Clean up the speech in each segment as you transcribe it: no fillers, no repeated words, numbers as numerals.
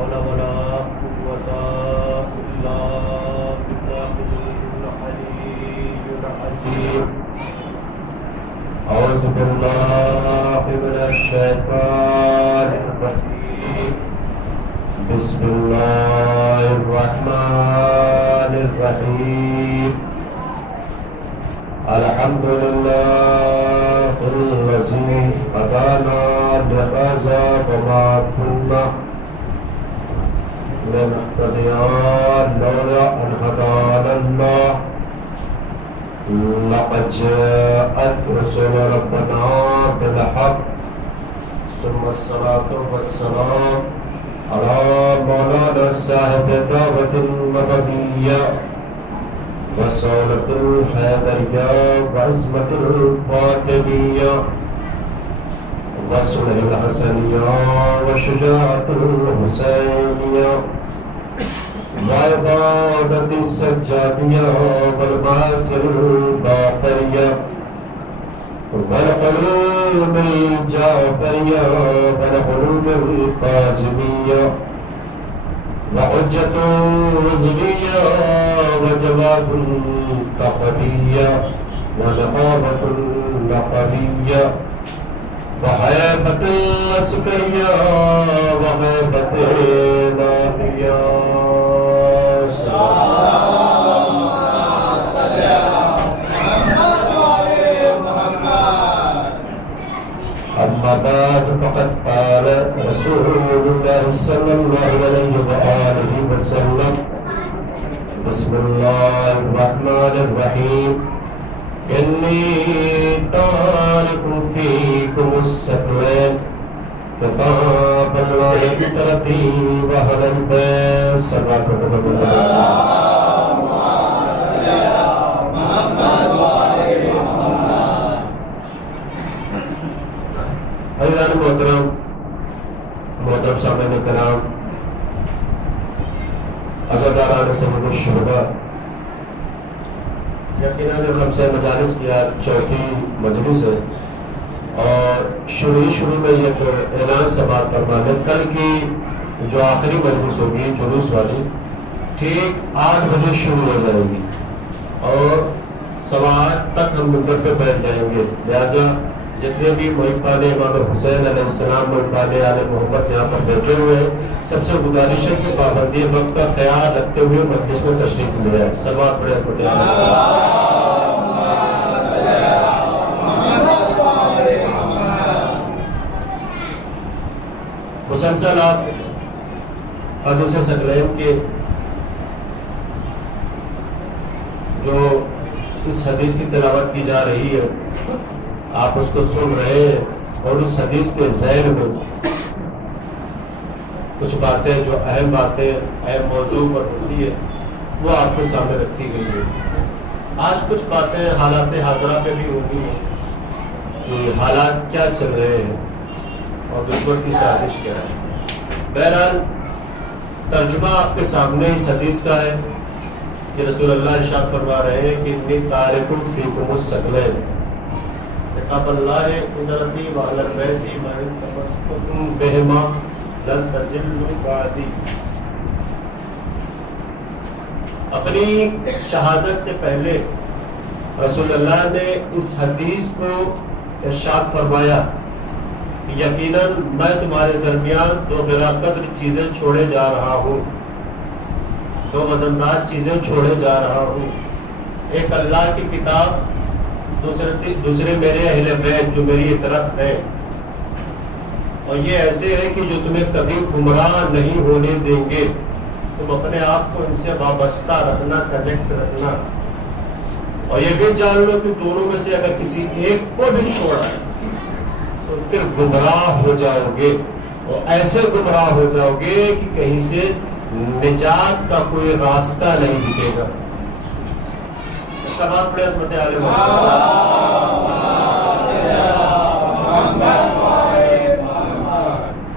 حول ولا قوة إلا بالله العلي العظيم. أعوذ بالله من الشيطان الرجيم. بسم الله الرحمن الرحيم. الحمد لله الذي هدانا لهذا وما كنا لنهتدي لولا أن هدانا الله. لقد جاءت رسل ربنا بالحق ثم الصلاة والسلام على مولانا صاحب دعوة المدنية وصولة الحيدرية وعزمة الفاطمية وصلح الحسنية وشجاعة الحسينية وعبادة السجادية والمعاصر الباقية والحلول الجعفرية والحلول القاسمية وحجة الرزقية وجواب التقدية ونقابة اللقبية وحيبة الأسكية وحيبة الإلهية. أما بعد فقد قال رسول الله صلى الله عليه وآله وسلم: بسم الله الرحمن الرحيم. إني تارك فيكم الثقلين كتاب الله بترتي وأهل البيت. صلوات حضرات محترم سامعین کرام، عزاداران سماعت الشہداء، یقیناً خمسہ مجالس کی آج چوتھی مجلس ہے اور شروع میں ایک اعلان سے بات کرنا ہے. کل کی جو آخری مجلس ہوگی جلوس والی ٹھیک 8 بجے شروع ہو جائے گی اور 8:15 تک ہم منبر پہ بیٹھ جائیں گے. لہٰذا جتنے بھی محبان امام حسین علیہ السلام محبان آل محمد یہاں پر بیٹھے ہوئے ہیں، سب سے گزارش ہے کہ پابندی وقت کا خیال رکھتے ہوئے مجلس میں تشریف لے آئے. صلوات پڑھیں. مسلسل آپ حدیث ثقلین کے جو اس حدیث کی تلاوت کی جا رہی ہے آپ اس کو سن رہے ہیں اور اس حدیث کے ذیل میں کچھ باتیں جو اہم باتیں اہم موضوع پر ہوتی ہے وہ آپ کے سامنے رکھی گئی ہے. آج کچھ باتیں حالات حاضرہ پہ بھی ہوگی کہ حالات کیا چل رہے ہیں اور دشمن کی سازش کیا ہے. بہرحال ترجمہ آپ کے سامنے اس حدیث کا ہے کہ رسول اللہ ارشاد فرما رہے ہیں کہ انی تارک فیکم الثقلین کتاب اللہ قدرتی وعلی البیت ما ان تمسکتم بہما لن تضلوا بعدی. اپنی شہادت سے پہلے رسول اللہ نے اس حدیث کو ارشاد فرمایا کہ یقیناً میں تمہارے درمیان 2 بلا قدر چیزیں چھوڑے جا رہا ہوں، 2 وزندار چیزیں چھوڑے جا رہا ہوں. ایک اللہ کی کتاب، دوسرے میرے اہل بیت جو میری اطرت ہے، اور یہ ایسے ہے کہ جو تمہیں کبھی گمراہ نہیں ہونے دیں گے. تم اپنے آپ کو ان سے وابستہ رکھنا، کنیکٹ رکھنا، اور یہ بھی جان لو کہ دونوں میں سے اگر کسی ایک کو بھی چھوڑا تو پھر گمراہ ہو جاؤ گے، اور ایسے گمراہ ہو جاؤ گے کہ کہیں سے نجات کا کوئی راستہ نہیں دکھے گا. سلام پڑھے حضرت عالم.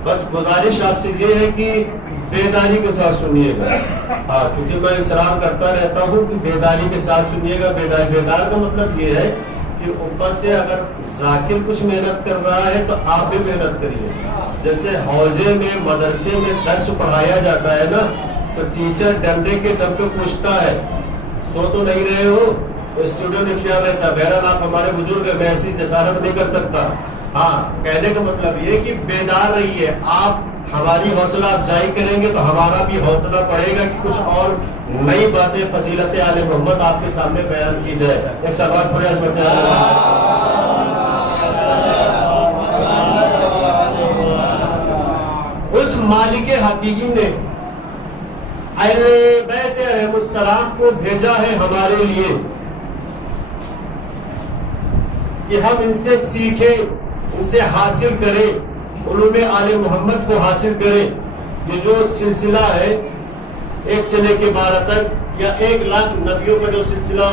بس گزارش آپ سے یہ ہے کہ بیداری کے ساتھ سنیے گا. ہاں، کیونکہ میں اصرار کرتا رہتا ہوں کہ بیداری کے ساتھ سنیے گا. بیدار کا مطلب یہ ہے کہ کہ اوپر سے اگر ذاکر کچھ محنت کر رہا ہے تو آپ بھی محنت کریے. جیسے حوزے میں مدرسے میں درس پڑھایا جاتا ہے نا تو ٹیچر ڈنڈے کے دم پہ پوچھتا ہے سو تو نہیں رہے ہو, اسٹوڈنٹ اختیار رہتا ہے. بہرحال آپ ہمارے بزرگ ہیں, میں ایسی جسارت نہیں کر سکتا. ہاں, کہنے کا مطلب یہ کہ بیدار رہیے. آپ ہماری حوصلہ افزائی کریں گے تو ہمارا بھی حوصلہ بڑھے گا کہ کچھ اور نئی باتیں فضیلت آل محمد آپ کے سامنے بیان کی جائے. ایک سوال پڑھے حضرت اس مالک حقیقی نے اہل بیت علیہ السلام کو بھیجا ہے ہمارے لیے کہ ہم ان سے سیکھیں, ان سے حاصل کریں, علوم آل محمد کو حاصل کریں. یہ جو سلسلہ ہے 1 سے لے کے 12 تک یا 1 لاکھ نبیوں کا جو سلسلہ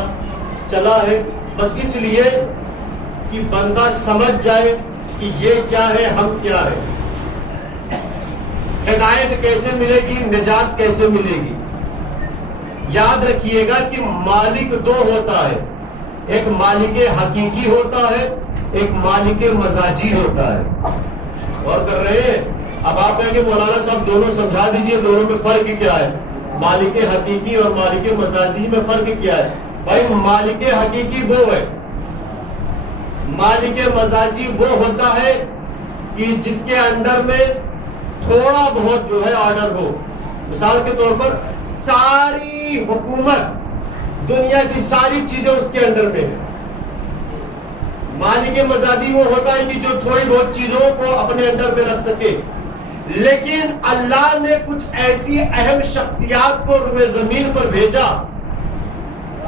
چلا ہے, بس اس لیے کہ بندہ سمجھ جائے کہ یہ کیا ہے, ہم کیا ہے, ہدایت کیسے ملے گی, نجات کیسے ملے گی. یاد رکھیے گا کہ مالک 2 ہوتا ہے, ایک مالک حقیقی ہوتا ہے, ایک مالک مزاجی ہوتا ہے. غور کر رہے ہیں؟ اب آپ کہیں گے مولانا صاحب دونوں سمجھا دیجئے, دونوں میں فرق کیا ہے, مالک حقیقی اور مالک مزاجی میں فرق کیا ہے. بھائی مالک حقیقی وہ ہے, مالک مزاجی وہ ہوتا ہے کہ جس کے اندر میں تھوڑا بہت جو ہے آرڈر ہو. مثال کے طور پر ساری حکومت, دنیا کی ساری چیزیں اس کے اندر میں ہیں. مالک مزاجی وہ ہوتا ہے کہ جو تھوڑی بہت چیزوں کو اپنے اندر میں رکھ سکے. لیکن اللہ نے کچھ ایسی اہم شخصیات کو روئے زمین پر بھیجا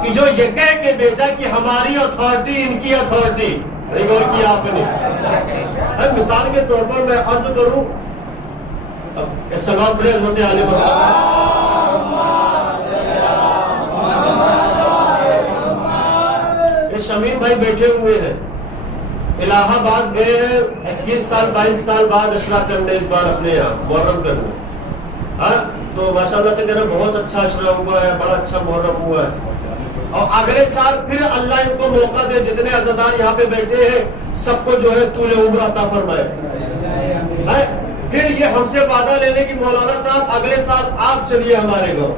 کہ جو یہ کہہ کے بھیجا کہ ہماری اتھارٹی ان کی اتھارٹی. غور کیا آپ نے؟ مثال کے طور پر میں عرض کروں, ایک سوال پڑھے حضرت علی شمیم بھائی بیٹھے ہوئے ہیں, الہ آباد گئے ہیں 21 سال 22 سال بعد اشرا کرنے, اس بار اپنے یہاں محرم کرنے. ہاں تو ماشاء اللہ سے کہنا بہت اچھا اشرا ہوا ہے, بڑا اچھا محرم ہوا ہے. اور اگلے سال پھر اللہ ان کو موقع دے, جتنے عزادار یہاں پہ بیٹھے ہیں سب کو جو ہے طول عمر عطا فرمائے. پھر یہ ہم سے وعدہ لینے کی مولانا صاحب اگلے سال آپ چلیے ہمارے گاؤں.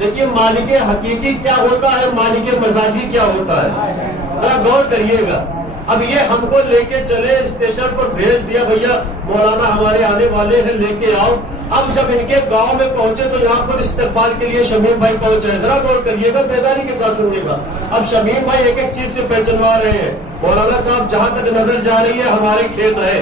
دیکھیے مالک حقیقی کیا ہوتا ہے, مالک مزاجی کیا ہوتا ہے, ذرا غور کریے گا. اب یہ ہم کو لے کے چلے, اسٹیشن پر بھیج دیا, بھیا مولانا ہمارے آنے والے ہیں, لے کے آؤ. اب جب ان کے گاؤں میں پہنچے تو یہاں پر استقبال کے لیے شمیم بھائی پہنچے. ذرا غور کریے گا, بیداری کے ساتھ سنیے گا. اب شمیم بھائی ایک ایک چیز سے پہچانوا رہے ہیں. مولانا صاحب جہاں تک نظر جا رہی ہے ہمارے کھیت ہے,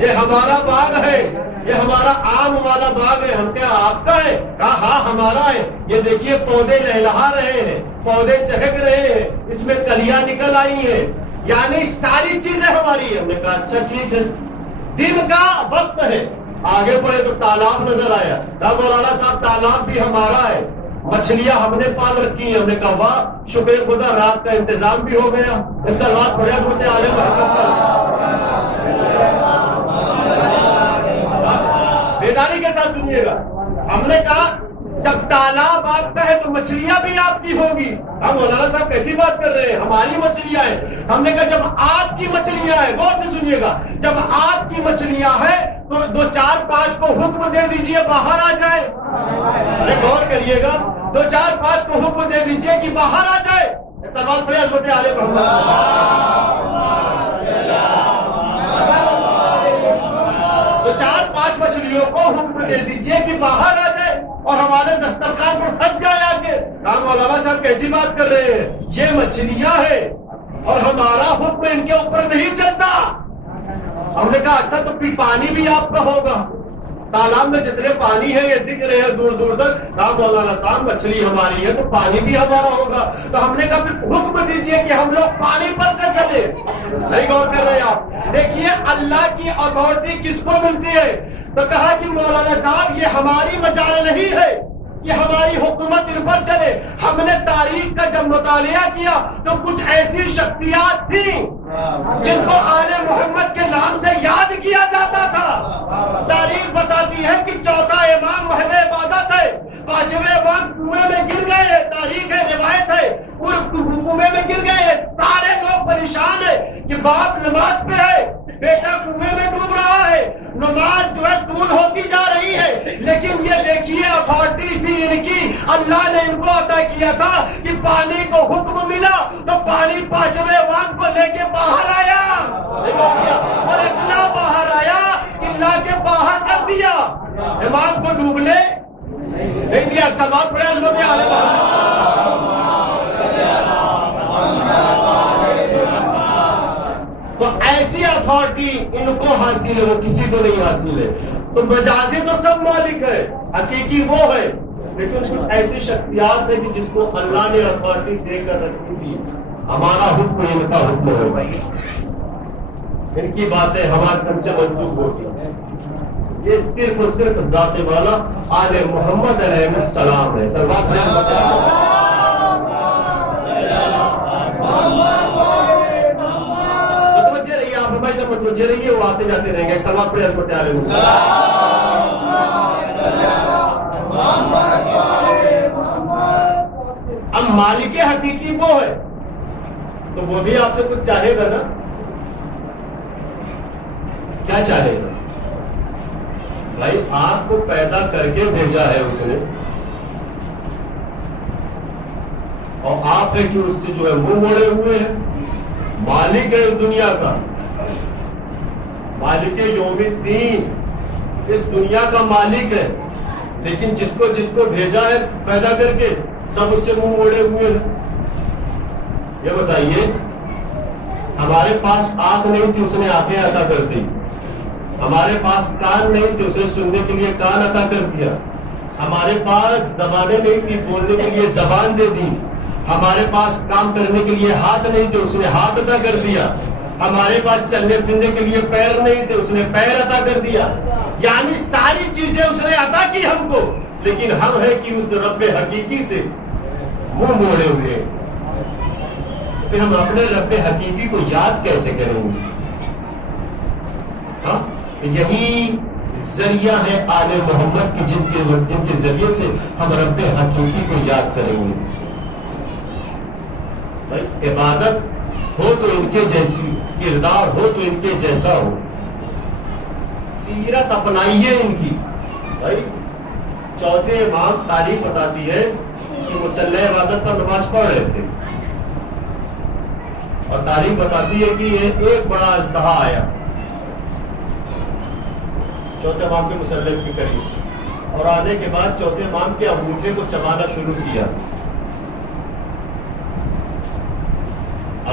یہ ہمارا باغ ہے, یہ ہمارا آم والا باغ ہے. ہم کیا آپ کا ہے؟ کہا ہاں ہمارا ہے. یہ دیکھیے پودے لہلہا رہے ہیں, پودے چہک رہے ہیں, اس میں کلیاں نکل آئی ہیں, یعنی ساری چیزیں ہماری ہیں. ہم نے کہا اچھا ٹھیک ہے. دن کا وقت ہے, آگے بڑھے تو تالاب نظر آیا. کہا مولانا صاحب تالاب بھی ہمارا ہے, مچھلیاں ہم نے پال رکھی ہیں. ہم نے کہا واہ شکر خدا, رات کا انتظام بھی ہو گیا. اس سے رات بڑھیا ہوتے عالم برکت پر. بیداری کے ساتھ سنیے گا. ہم نے کہا جب تالاب آپ کا ہے تو مچھلیاں بھی آپ کی ہوں گی. ہم مولانا صاحب کیسی بات کر رہے ہیں, ہماری مچھلیاں ہیں. ہم نے کہا جب آپ کی مچھلیاں ہیں, غور سے سنیے گا, جب آپ کی مچھلیاں ہیں تو 2 4 5 کو حکم دے دیجئے باہر آ جائے. غور کریے گا, 2 4 5 کو حکم دے دیجئے کہ باہر آ جائے. سوال پڑے حضرت علی تو 4 5 مچھلیوں کو حکم دے دیجئے کہ باہر آ جائے اور ہمارے دسترخوان پر پھنس جائے آ کے. کہا مولانا صاحب کیسی بات کر رہے ہیں, یہ مچھلیاں ہیں اور ہمارا حکم ان کے اوپر نہیں چلتا. ہم نے کہا اچھا تو پھر پانی بھی آپ کا ہوگا, تالاب میں جتنے پانی ہے یہ دکھ رہے ہیں دور دور تک. کہا مولانا صاحب مچھلی ہماری ہے تو پانی بھی ہمارا ہوگا. تو ہم نے کہا پھر حکم دیجئے کہ ہم لوگ پانی پر نہ چلے. نہیں غور کر رہے آپ, دیکھیے اللہ کی اتھارٹی کس کو ملتی ہے. تو کہا کہ مولانا صاحب یہ ہماری مجال نہیں ہے کہ ہماری حکومت ان پر چلے. ہم نے تاریخ کا جب مطالعہ کیا تو کچھ ایسی شخصیات تھیں جن کو آل محمد کے نام سے یاد کیا جاتا تھا. تاریخ بتاتی ہے کہ 14 امام محل عبادت ہے, 5ویں امام کنویں میں گر گئے. تاریخ ہے, روایت ہے, کنویں میں گر گئے. پریشان ہے کہ باپ نماز پہ ہے، بیٹا کنویں میں ڈوب رہا ہے، نماز جو ہے دور ہوتی جا رہی ہے، لیکن یہ دیکھیے اتھارٹی تھی ان کی، اللہ نے ان کو عطا کیا تھا کہ پانی کو حکم ملا تو پانی پانچویں وقت کو لے کے باہر آیا، اور اتنا باہر آیا کہ لا کے باہر کر دیا، امام کو ڈوبنے نہیں دیا۔ سلوات پڑھے حضرت آل تو ایسی اتھارٹی ان کو حاصل ہے، وہ کسی کو نہیں حاصل ہے۔ تو مجازی تو سب مالک ہے، حقیقی وہ ہے، لیکن کچھ ایسی شخصیات ہے کہ جس کو اللہ نے اتھارٹی دے کر رکھی تھی، ہمارا حکم ان کا حکم ہوگا، ان کی باتیں ہمارے سب سے منسوخ ہوگی۔ یہ صرف اور صرف ذات والا آل محمد علیہ السلام ہے۔ متوجہ رہیے، آپ ہمارے جب متوجہ رہیے وہ آتے جاتے رہیں گے۔ سلوات پڑھے حضرت علیہ اب مالک حقیقی وہ ہے تو وہ بھی آپ سے کچھ چاہے گا نا، کیا چاہے گا بھائی؟ آپ کو پیدا کر کے بھیجا ہے اس نے، اور آپ ہے کہ اس سے جو ہے وہ موڑے ہوئے ہیں۔ مالک ہے اس دنیا کا، مالک یوم الدین، اس دنیا کا مالک ہے، لیکن جس کو بھیجا ہے پیدا کر کے، سب اس سے منہ موڑے ہوئے ہیں۔ یہ بتائیے، ہمارے پاس آنکھ نہیں تھی، اس نے آنکھیں عطا کر دی، ہمارے پاس کان نہیں تھے، اس نے سننے کے لیے کان عطا کر دیا، ہمارے پاس زبانیں نہیں تھی، بولنے کے لیے زبان دے دی، ہمارے پاس کام کرنے کے لیے ہاتھ نہیں تھے، اس نے ہاتھ عطا کر دیا، ہمارے پاس چلنے پھرنے کے لیے پیر نہیں تھے، اس نے پیر عطا کر دیا۔ یعنی ساری چیزیں اس نے عطا کی ہم کو، لیکن ہم ہے کہ اس رب حقیقی سے منہ موڑے ہوئے۔ پھر ہم اپنے رب حقیقی کو یاد کیسے کریں گے؟ ہاں، یہی ذریعہ ہے آل محمد کی، جن کے ذریعے سے ہم رب حقیقی کو یاد کریں گے۔ بھائی عبادت ہو تو ان کے جیسی، کردار ہو تو ان کے جیسا ہو، سیرت اپنائیے ان کی۔ بھائی چوتھے امام تاریخ بتاتی ہے کہ مصلی عبادت پر نماز پڑھ رہے تھے، اور تاریخ بتاتی ہے کہ ایک بڑا اژدہا آیا چوتھے امام کے مسلم کے قریب، اور آنے کے بعد چوتھے امام کے انگوٹھے کو چبانا شروع کیا۔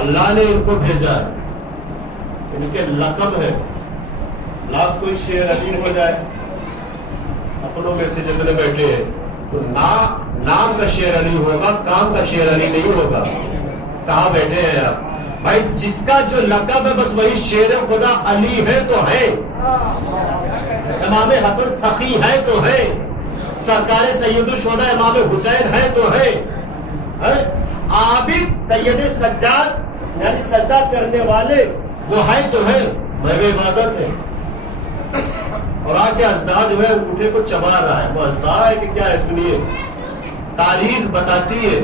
اللہ نے ان کو بھیجا ہے، ان کے لقب ہے، لاکھ کوئی شیر علی ہو جائے اپنوں میں سے جتنے بیٹھے ہیں تو نام کا شیر علی ہوگا، کام کا شیر علی نہیں ہوگا۔ کہاں بیٹھے ہیں آپ بھائی؟ جس کا جو لقب ہے بس وہی شیر خدا علی ہے تو ہے، امام حسن سخی ہے تو ہے، سرکار سید الشہداء امام حسین ہے تو ہے، عابد سید سجاد یعنی سجدہ کرنے والے وہ ہے تو ہے، محو عبادت ہے۔ اور آگے اژدہا جو ہے انگوٹھے کو چبا رہا ہے، وہ اژدہا ہے کہ کیا ہے سنیے۔ تاریخ بتاتی ہے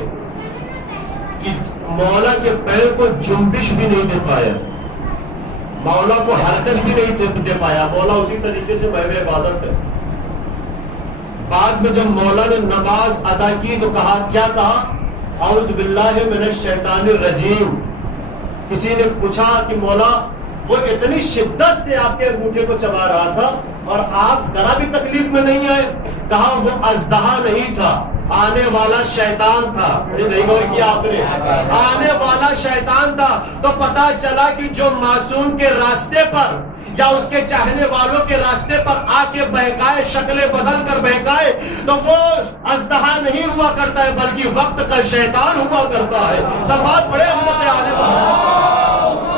کہ مولا کے پیر کو جنبش بھی نہیں دے پایا، مولا کو حرکت بھی نہیں دے پایا، مولا اسی طریقے سے محو عبادت ہے۔ بعد میں جب مولا نے نماز ادا کی تو کہا، کیا کہا؟ اعوذ باللہ من الشیطان الرجیم۔ کسی نے پوچھا کہ مولا وہ اتنی شدت سے آپ کے انگوٹھے کو چبا رہا تھا اور آپ ذرا بھی تکلیف میں نہیں آئے؟ کہا وہ اژدہا نہیں تھا، آنے والا شیطان تھا۔ یہ نہیں غور کیا آپ نے؟ آنے والا شیطان تھا۔ تو پتا چلا کہ جو معصوم کے راستے پر یا اس کے چاہنے والوں کے راستے پر آ کے بہکائے، شکلیں بدل کر بہکائے، تو وہ اژدہا نہیں ہوا کرتا ہے بلکہ وقت کا شیطان ہوا کرتا ہے۔ سلوات پڑھے حضرت آل محمد۔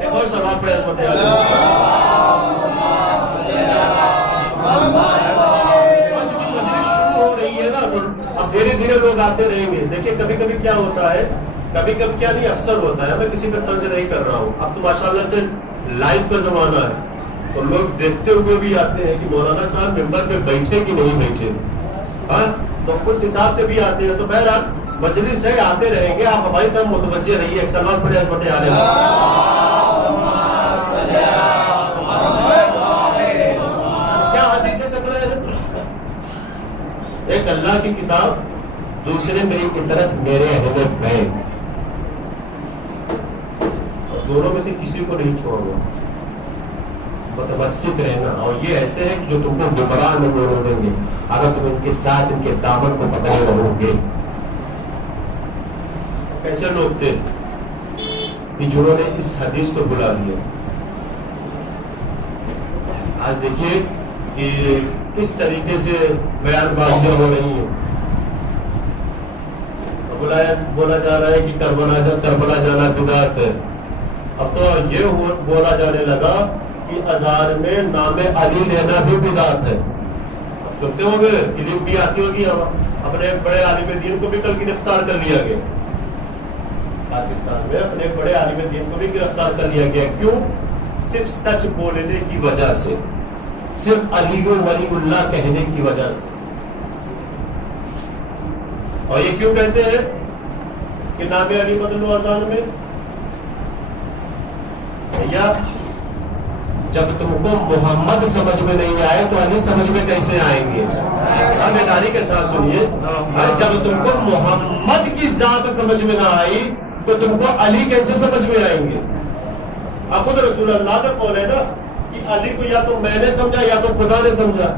ایک اور سلوات پڑھے حضرت آل محمد۔ اب دھیرے دھیرے لوگ آتے رہیں گے۔ دیکھیں کبھی کبھی کیا ہوتا ہے، کبھی کبھی کیا نہیں، اکثر ہوتا ہے، میں کسی کا طنز نہیں کر رہا ہوں، اب تو ماشاءاللہ سے لائیو کا زمانہ ہے تو لوگ دیکھتے ہوئے بھی آتے ہیں کہ مولانا صاحب ممبر پہ بیٹھے کہ نہیں بیٹھے۔ ہاں تو اس حساب سے بھی آتے ہیں. تو بہرحال مجلس ہے, آتے رہیں گے, آپ ہماری طرف متوجہ رہیے. ایک سلوات پڑھے حضرت عالم. کیا حدیث ہے سب رہے ہیں؟ ایک اللہ کی کتاب, دوسرے میری فطرت میرے اہل بیت. دونوں میں سے کسی کو نہیں چھوڑنا, متوسط رہنا. اور یہ ایسے ہیں کہ جو تم کو گمراہ نہیں ہونے دیں گے اگر تم ان کے ساتھ ان کے دامن کو پکڑے رہو گے. کیسے لوگ تھے کہ جنہوں نے اس حدیث کو بلا دیا. آج دیکھیے کہ کس طریقے سے بیان بازیاں ہو رہی ہیں. بولا جا رہا ہے کہ کربلا جانا بدعت ہے. اب تو یہ بولا جانے لگا کہ اذان میں نام علی لینا بھی بدعت ہے. سنتے ہوں گے, کلپ بھی آتی ہوگی. اپنے بڑے عالم دین کو بھی کل گرفتار کر لیا گیا پاکستان میں. اپنے بڑے عالم دین کو بھی گرفتار کر لیا گیا. کیوں؟ صرف سچ بولنے کی وجہ سے, صرف علی ولی اللہ کہنے کی وجہ سے. اور یہ کیوں کہتے ہیں کہ نام علی بدلو اذان میں؟ یا جب تم کو محمد سمجھ میں نہیں آئے تو علی سمجھ میں کیسے آئیں گے؟ بیداری کے ساتھ سنیے. جب تم کو محمد کی ذات سمجھ میں نہ آئی تو تم کو علی کیسے سمجھ میں آئیں گے؟ اب خود رسول اللہ کا قول ہے نا کہ علی کو یا تو میں نے سمجھا یا تو خدا نے سمجھا.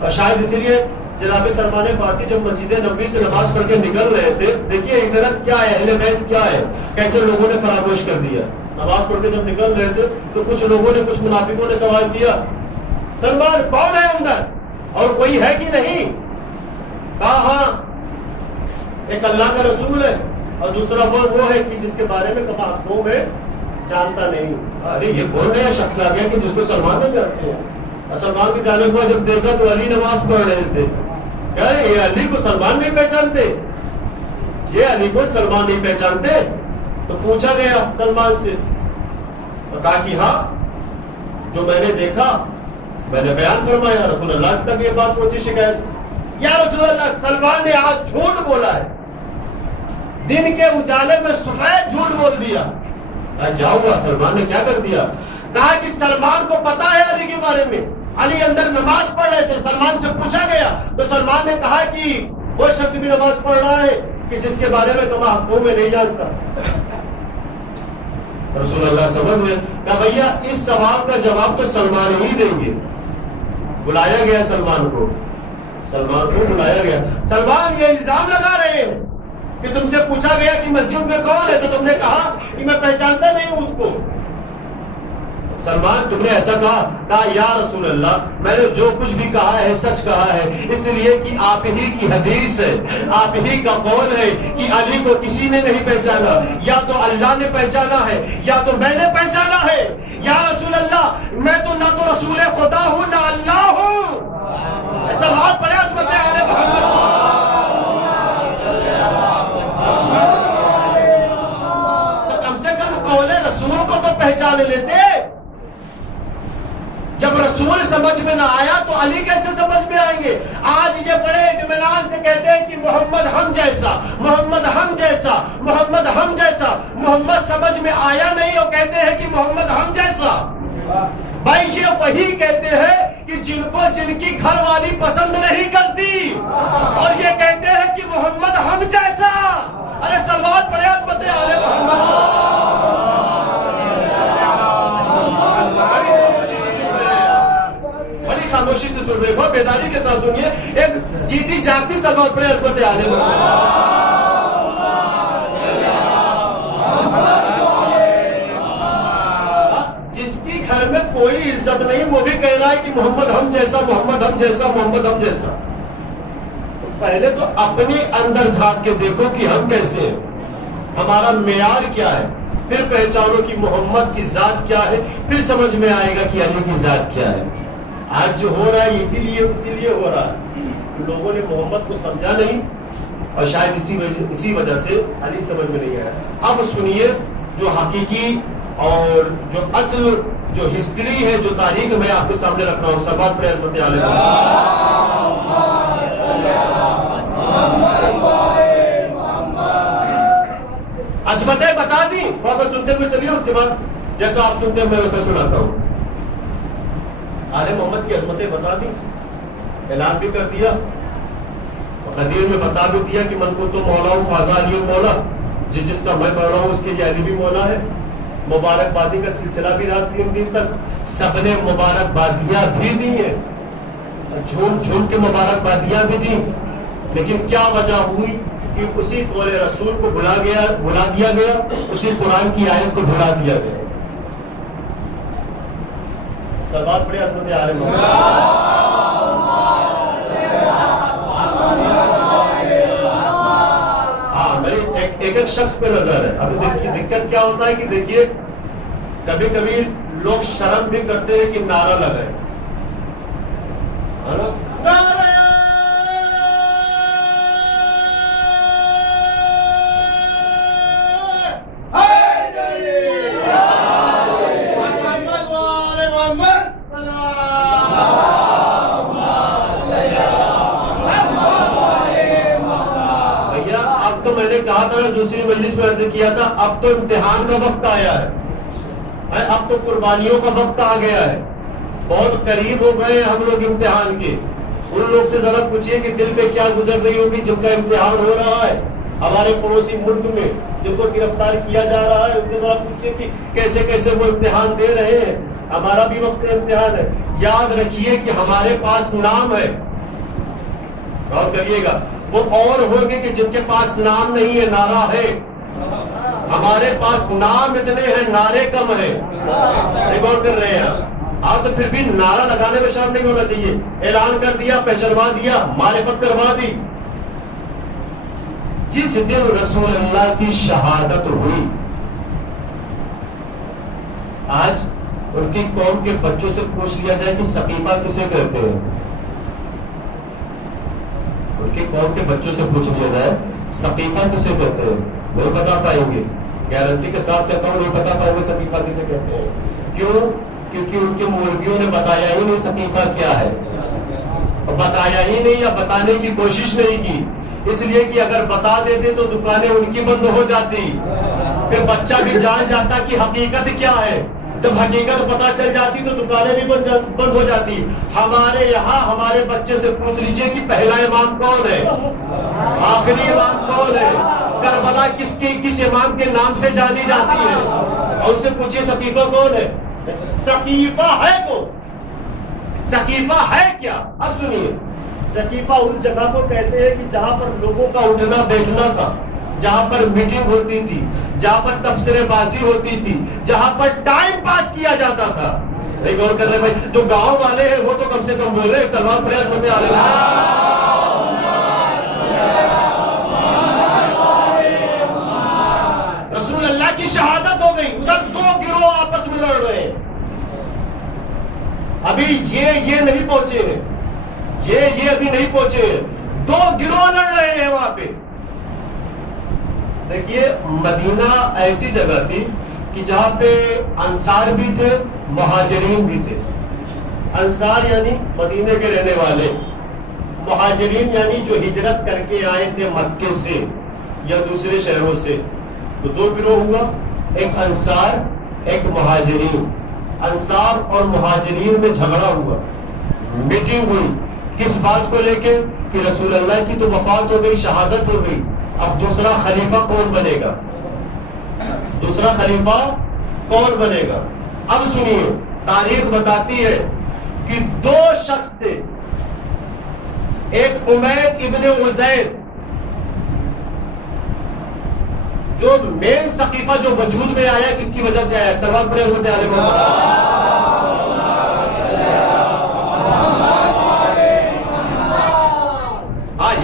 اور شاید اسی لیے جناب سلمان فارسی جب مسجد نبوی سے نماز پڑھ کے نکل رہے تھے, دیکھیے ادھر کیا ہے, اہل بیت کیا ہے, کیسے لوگوں نے فراموش کر دیا. نماز پڑھ کے جب نکل رہے تھے تو کچھ لوگوں نے, کچھ منافقوں نے سوال کیا, سلمان کون ہے اندر اور کوئی ہے کہ نہیں؟ کہا ہاں ایک اللہ کا رسول ہے اور دوسرا وہ ہے کہ جس کے بارے میں کہا وہ میں جانتا نہیں. ارے یہ کون نیا شخص آ گیا کہ جس کو سلمان نہیں جانتے ہیں. اور سلمان کے جانے کو جب دیکھا تو علی نماز پڑھ رہے تھے. کیا یہ علی کو سلمان نہیں پہچانتے؟ یہ علی کو سلمان نہیں پہچانتے؟ تو پوچھا گیا سلمان سے, اور کہا کہ ہاں جو میں نے دیکھا میں نے بیان فرمایا. رسول اللہ تک یہ بات پہنچی شکایت, یا رسول اللہ سلمان نے آج جھوٹ بولا ہے, دن کے اجالے میں سفید جھوٹ بول دیا. کیا ہوا؟ سلمان نے کیا کر دیا؟ کہا کہ سلمان کو پتا ہے علی کے بارے میں. علی اندر نماز پڑھ رہے تھے, سلمان سے پوچھا گیا تو سلمان نے کہا کہ وہ شخص بھی نماز پڑھ رہا ہے کہ جس کے بارے میں تمہارا حقوں میں نہیں جانتا. رسول اللہ سمجھ میں کہا بھیا اس سوال کا جواب تو سلمان ہی دیں گے. بلایا گیا سلمان کو بلایا گیا. سلمان یہ الزام لگا رہے ہیں کہ تم سے پوچھا گیا کہ مسجد میں کون ہے تو تم نے کہا کہ میں پہچانتا نہیں ہوں اس کو. سلمان تم نے ایسا کہا یا رسول اللہ میں نے جو کچھ بھی کہا ہے سچ کہا ہے, اس لیے کہ آپ ہی کی حدیث ہے, آپ ہی کا قول ہے کہ علی کو کسی نے نہیں پہچانا, یا تو اللہ نے پہچانا ہے یا تو میں نے پہچانا ہے. یا رسول اللہ میں تو نہ تو رسول خدا ہوں نہ اللہ ہوں. سلوات پڑھے عظمت آل محمد. کم سے کم قول رسول کو تو پہچان لیتے. جب رسول سمجھ میں نہ آیا تو علی کیسے سمجھ میں آئیں گے؟ آج یہ بڑے اطمینان سے کہتے ہیں کہ محمد ہم جیسا, محمد ہم جیسا, محمد ہم جیسا. محمد سمجھ میں آیا نہیں اور کہتے ہیں کہ محمد ہم جیسا. بھائی یہ وہی کہتے ہیں کہ جن کو جن کی گھر والی پسند نہیں کرتی اور یہ کہتے ہیں کہ محمد ہم جیسا. ارے سلوات پڑھے عظمت آل محمد. بڑی خاموشی سے سن رہے ہو, بیداری کے ساتھ سنیے. ایک جیتی جاگتی سلوات پڑھے عظمت آل محمد. جس کی گھر میں کوئی عزت نہیں وہ بھی کہہ رہا ہے کہ محمد ہم جیسا, محمد ہم جیسا, محمد ہم جیسا. پہلے تو اپنے اندر جھانک کے دیکھو کہ ہم کیسے ہیں, ہمارا معیار کیا ہے, پھر پہچانو کہ محمد کی ذات کیا ہے, پھر سمجھ میں آئے گا کہ علی کی ذات کیا ہے. آج جو ہو رہا ہے اسی لیے ہو رہا ہے. لوگوں نے محمد کو سمجھا نہیں اور شاید اسی وجہ سے علی سمجھ میں نہیں آیا. اب سنیے جو حقیقی اور جو اصل جو ہسٹری ہے, جو تاریخ میں آپ کے سامنے رکھ رہا ہوں. سبات پر عظمت عالم عظمتیں بتا دی، فوراً سنتے ہوئے چلیے، اس کے بعد جیسا آپ سنتے ہیں میں ویسا سناتا ہوں۔ آل محمد کی عظمتیں بتا دی، اعلان بھی کر دیا، حدیث میں بتا بھی دیا کہ من کو تو مولا ہوں فاضا علی مولا، جس کا میں پڑھ رہا ہوں اس کے لیے علی بھی مولا ہے۔ مبارکبادی کا سلسلہ بھی رات 3 دن تک سب نے مبارکبادیاں بھی دی ہیں، جھوم جھوم کے مبارکبادیاں بھی دی، لیکن کیا وجہ ہوئی کہ اسی قول رسول کو بھلا دیا گیا، اسی قرآن کی آیت کو بھلا دیا گیا۔ سوال پڑے عظمت عالم ایک شخص پہ نظر ہے۔ ابھی دیکھیے دقت کیا ہوتا ہے کہ دیکھیے کبھی کبھی لوگ شرم بھی کرتے ہیں کہ نعرہ لگائے، میں نے کہا تھا دوسری مجلس میں عرض کیا تھا، اب تو امتحان کا وقت آیا ہے، اب تو قربانیوں کا وقت آ گیا ہے، بہت قریب ہو گئے ہم لوگ امتحان کے۔ ان لوگ سے ذرا پوچھئے کہ دل پہ کیا گزر رہی ہوگی جن کا امتحان ہو رہا ہے ہمارے پڑوسی ملک میں، جن کو گرفتار کیا جا رہا ہے، ان سے ذرا پوچھئے کہ کیسے کیسے وہ امتحان دے رہے ہیں۔ ہمارا بھی وقت امتحان ہے۔ یاد رکھیے کہ ہمارے پاس نام ہے، غور کریے گا، وہ اور ہوں گے کہ جن کے پاس نام نہیں ہے، نعرہ ہے۔ ہمارے پاس نام اتنے ہیں، نعرے کم ہیں، غور کر رہے ہیں آپ، تو پھر بھی نعرہ لگانے میں شامل نہیں ہونا چاہیے۔ اعلان کر دیا، پہچانوا دیا، معرفت کروا دی۔ جس دن رسول اللہ کی شہادت ہوئی، آج ان کی قوم کے بچوں سے پوچھ لیا جائے کہ سقیفہ کسے کہتے ہیں، ان کی قوم کے بچوں سے پوچھ لیا جائے سقیفہ کسے کہتے ہیں، نہیں بتا پائیں گے، گارنٹی کے ساتھ کہتا ہوں نہیں بتا پائیں گے سقیفہ کسے کہتے ہیں۔ کیوں؟ کیونکہ ان کے مولویوں نے بتایا ہی نہیں سقیفہ کیا ہے، بتایا ہی نہیں یا بتانے کی کوشش نہیں کی، اس لیے کہ اگر بتا دیتے تو دکانیں ان کی بند ہو جاتی، پھر بچہ بھی جان جاتا کہ حقیقت کیا ہے۔ جب حقیقت پتا چل جاتی تو دکانیں بھی بند ہو جاتی۔ ہمارے یہاں ہمارے بچے سے پوچھ لیجئے کہ پہلا امام کون ہے، آخری امام کون ہے، کربلا کس امام کے نام سے جانی جاتی ہے، اور ان سے پوچھئے سقیفہ کون ہے، سقیفہ ہے کون، سقیفہ ہے کیا۔ اب سنیے، سقیفہ اس جگہ کو کہتے ہیں کہ جہاں پر لوگوں کا اٹھنا بیٹھنا تھا، جہاں پر میٹنگ ہوتی تھی، جہاں پر تبصرے بازی ہوتی تھی، جہاں پر ٹائم پاس کیا جاتا تھا۔ ایک اور کر رہے بھائی، جو گاؤں والے ہیں وہ تو کم سے کم بولے، سلمان پریاض بننے آ رہے رسول اللہ کی شہادت ہو گئی، ادھر 2 گروہ آپس میں لڑ رہے ہیں، ابھی یہ نہیں پہنچے ہیں، یہ ابھی نہیں پہنچے ہیں، 2 گروہ لڑ رہے ہیں وہاں پہ۔ دیکھیے مدینہ ایسی جگہ تھی کہ جہاں پہ انصار بھی تھے، مہاجرین بھی تھے۔ انصار یعنی مدینے کے رہنے والے، مہاجرین یعنی جو ہجرت کر کے آئے تھے مکے سے یا دوسرے شہروں سے۔ تو 2 گروہ ہوا، ایک انصار ایک مہاجرین۔ انصار اور مہاجرین میں جھگڑا ہوا، میٹنگ ہوئی، کس بات کو لے کے کہ رسول اللہ کی تو وفات ہو گئی، شہادت ہو گئی، اب دوسرا خلیفہ کون بنے گا، دوسرا خلیفہ کون بنے گا۔ اب سنیے، تاریخ بتاتی ہے کہ 2 شخص تھے، ایک حمید ابن عزیر، جو مین سقیفہ جو وجود میں آیا کس کی وجہ سے آیا، سلمان پریاض بننے آ رہے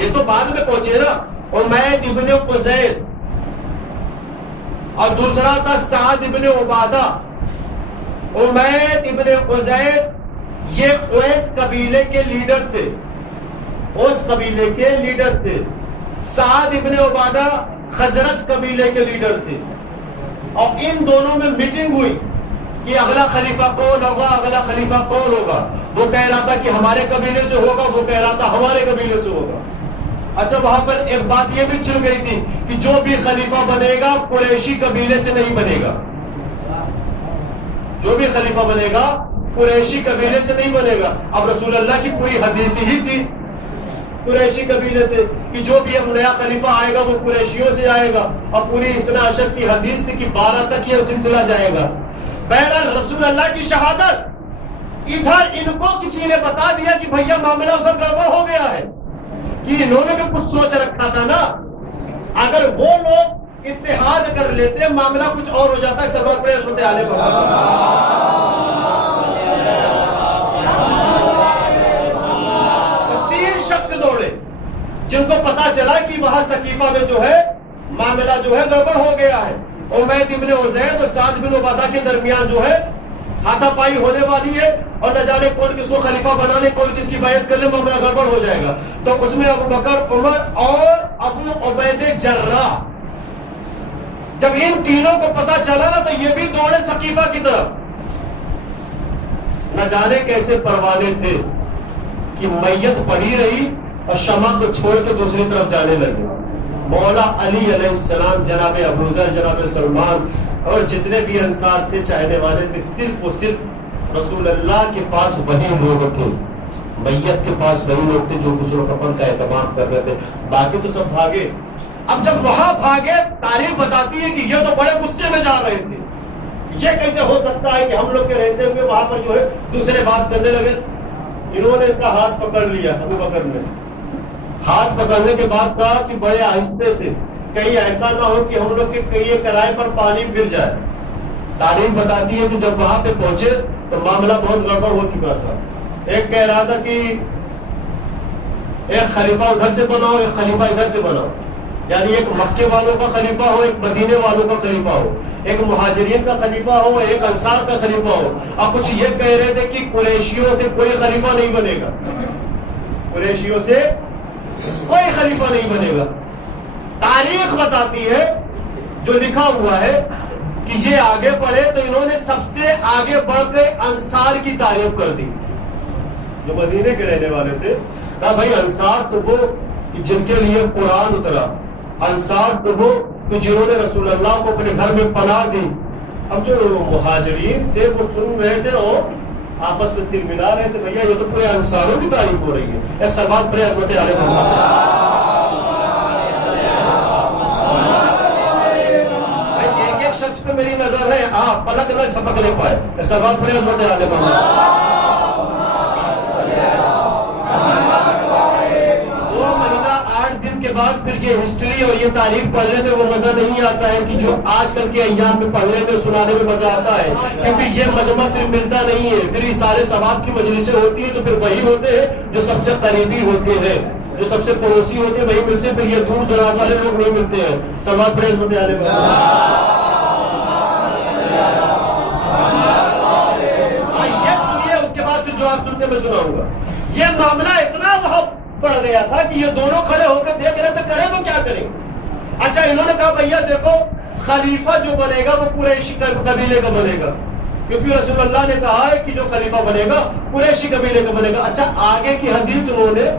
یہ تو بعد میں پہنچے نا، حمید ابن عزیر، اور دوسرا تھا سعد ابن عبادہ۔ حمید ابن عزیر یہ اویس قبیلے کے لیڈر تھے، اوس قبیلے کے لیڈر تھے۔ سعد ابن عبادہ خزرج قبیلے کے لیڈر تھے، اور ان دونوں میں میٹنگ ہوئی، کہ اگلا خلیفہ کون ہوگا، اگلا خلیفہ کون ہوگا. وہ کہہ رہا تھا کہ ہمارے قبیلے سے ہوگا، وہ کہہ رہا تھا ہمارے قبیلے سے ہوگا. اچھا وہاں پر ایک بات یہ بھی چل گئی تھی کہ جو بھی خلیفہ بنے گا قریشی قبیلے سے نہیں بنے گا. جو بھی خلیفہ بنے گا قریشی قبیلے سے نہیں بنے گا. اب رسول اللہ کی پوری حدیث ہی تھی قریشی قبیلے سے کہ جو بھی اب نیا خلیفہ آئے گا وہ قریشیوں سے آئے گا. اور پوری اثنا عشر کی حدیث تھی کہ 12 تک یہ سلسلہ جائے گا. بہرحال رسول اللہ کی شہادت ادھر ان کو کسی نے بتا دیا کہ بھیا معاملہ ادھر گڑبڑ ہو گیا ہے، کہ انہوں نے بھی کچھ سوچ رکھا تھا نا. اگر وہ لوگ اتحاد کر لیتے معاملہ کچھ اور ہو جاتا ہے. سرور پڑے عظمت عالیہ پر تو 3 شخص دوڑے جن کو پتا چلا کہ وہاں سقیفہ میں جو ہے معاملہ جو ہے گڑبڑ ہو گیا ہے. عمید ابن عزید اور سعد بن عبادہ کے درمیان جو ہے ہاتھا پائی ہونے والی ہے، اور نہ جانے کون کس کو خلیفہ بنانے، کون کس کی بیعت کرنے، معاملہ گڑبڑ ہو جائے گا. تو اس میں ابو بکر، عمر اور ابو عبید جراح، جب ان تینوں کو پتا چلا نا تو یہ بھی دوڑے سقیفہ کی طرف. نہ جانے کیسے پروانے تھے کہ میت پڑی رہی اور شمع کو چھوڑ کے دوسری طرف جانے لگے. مولا علی علیہ السلام، جناب ابوذر، جناب سلمان اور جتنے بھی انصار تھے چاہنے والے تھے، صرف اور صرف رسول اللہ کے پاس وہی لوگ تھے، میت کے پاس وہی لوگ تھے جو غسل و کفن کا اہتمام کر رہے تھے. باقی تو سب بھاگے. اب جب وہاں بھاگے تاریخ بتاتی ہے کہ یہ تو بڑے غصے میں جا رہے تھے. یہ کیسے ہو سکتا ہے کہ ہم لوگ کے رہتے ہوئے وہاں پر جو ہے دوسرے بات کرنے لگے. انہوں نے ان کا ہاتھ پکڑ لیا. ابو بکر نے ہاتھ پکڑنے کے بعد کہا کہ بڑے آہستے سے، کہیں ایسا نہ ہو کہ ہم لوگ کے کئی کرائے پر پانی گر جائے. تاریخ بتاتی ہے کہ جب وہاں پہ پہنچے تو معاملہ بہت گڑبڑ ہو چکا تھا. ایک کہہ رہا تھا کہ ایک خلیفہ ادھر سے بناؤ، ایک خلیفہ ادھر سے بناؤ، یعنی ایک مکے والوں کا خلیفہ ہو، ایک مدینے والوں کا خلیفہ ہو، ایک مہاجرین کا خلیفہ ہو، ایک انصار کا خلیفہ ہو. اب کچھ یہ کہہ رہے تھے کہ قریشیوں سے کوئی خلیفہ نہیں بنے گا، قریشیوں سے کوئی خلیفہ نہیں بنے گا. تاریخ بتاتی ہے جو لکھا ہوا ہے کہ یہ آگے بڑھے تو انہوں نے سب سے آگے بڑھ کے انصار کی تعریف کر دی. جو مدینے کے رہنے والے تھے کہا بھائی انصار تو وہ جن کے لیے قرآن اترا، انصار تو وہ کہ جنہوں نے رسول اللہ کو اپنے گھر میں پناہ دی. اب جو مہاجرین تھے وہ سن رہے تھے اور آپس میں تل ملا رہے تھے، بھیا یہ تو پورے انصاروں کی تعریف ہو رہی ہے. ایک سلمان پڑے عظمت علیہ ایک ایک شخص پہ میری نظر ہے، آپ پلک نہ جھپک نہیں پائے. ایک سلمان پڑے عظمت علیہ. کے بعد پھر یہ ہسٹری اور یہ تاریخ پڑھنے میں وہ مزہ نہیں آتا ہے کہ جو آج کل کے ایام میں پڑھنے میں سنانے میں مزہ آتا ہے، کیونکہ یہ مجمع پھر ملتا نہیں ہے. پھر یہ سارے ثواب کی مجلسیں ہوتی ہیں تو پھر وہی ہوتے ہیں جو سب سے قریبی ہوتے ہیں، جو سب سے پڑوسی ہوتے ہیں وہی ملتے ہیں. پھر یہ دور دراز والے لوگ نہیں ملتے ہیں. سلمان پڑے عظمت علیہ. یہ سنیے، اس کے بعد پھر جو آپ سنتے میں سناؤں گا. یہ معاملہ اتنا بہت پڑ گیا تھا کہ یہ دونوں کھڑے ہو کے دیکھ رہے تھے کریں تو کیا کریں. اچھا انہوں نے کہا بھیا دیکھو خلیفہ جو بنے گا وہ قریشی قبیلے کا بنے گا، کیونکہ رسول اللہ نے کہا ہے کہ جو خلیفہ بنے گا قریشی قبیلے کا بنے گا. اچھا آگے کی حدیث انہوں نے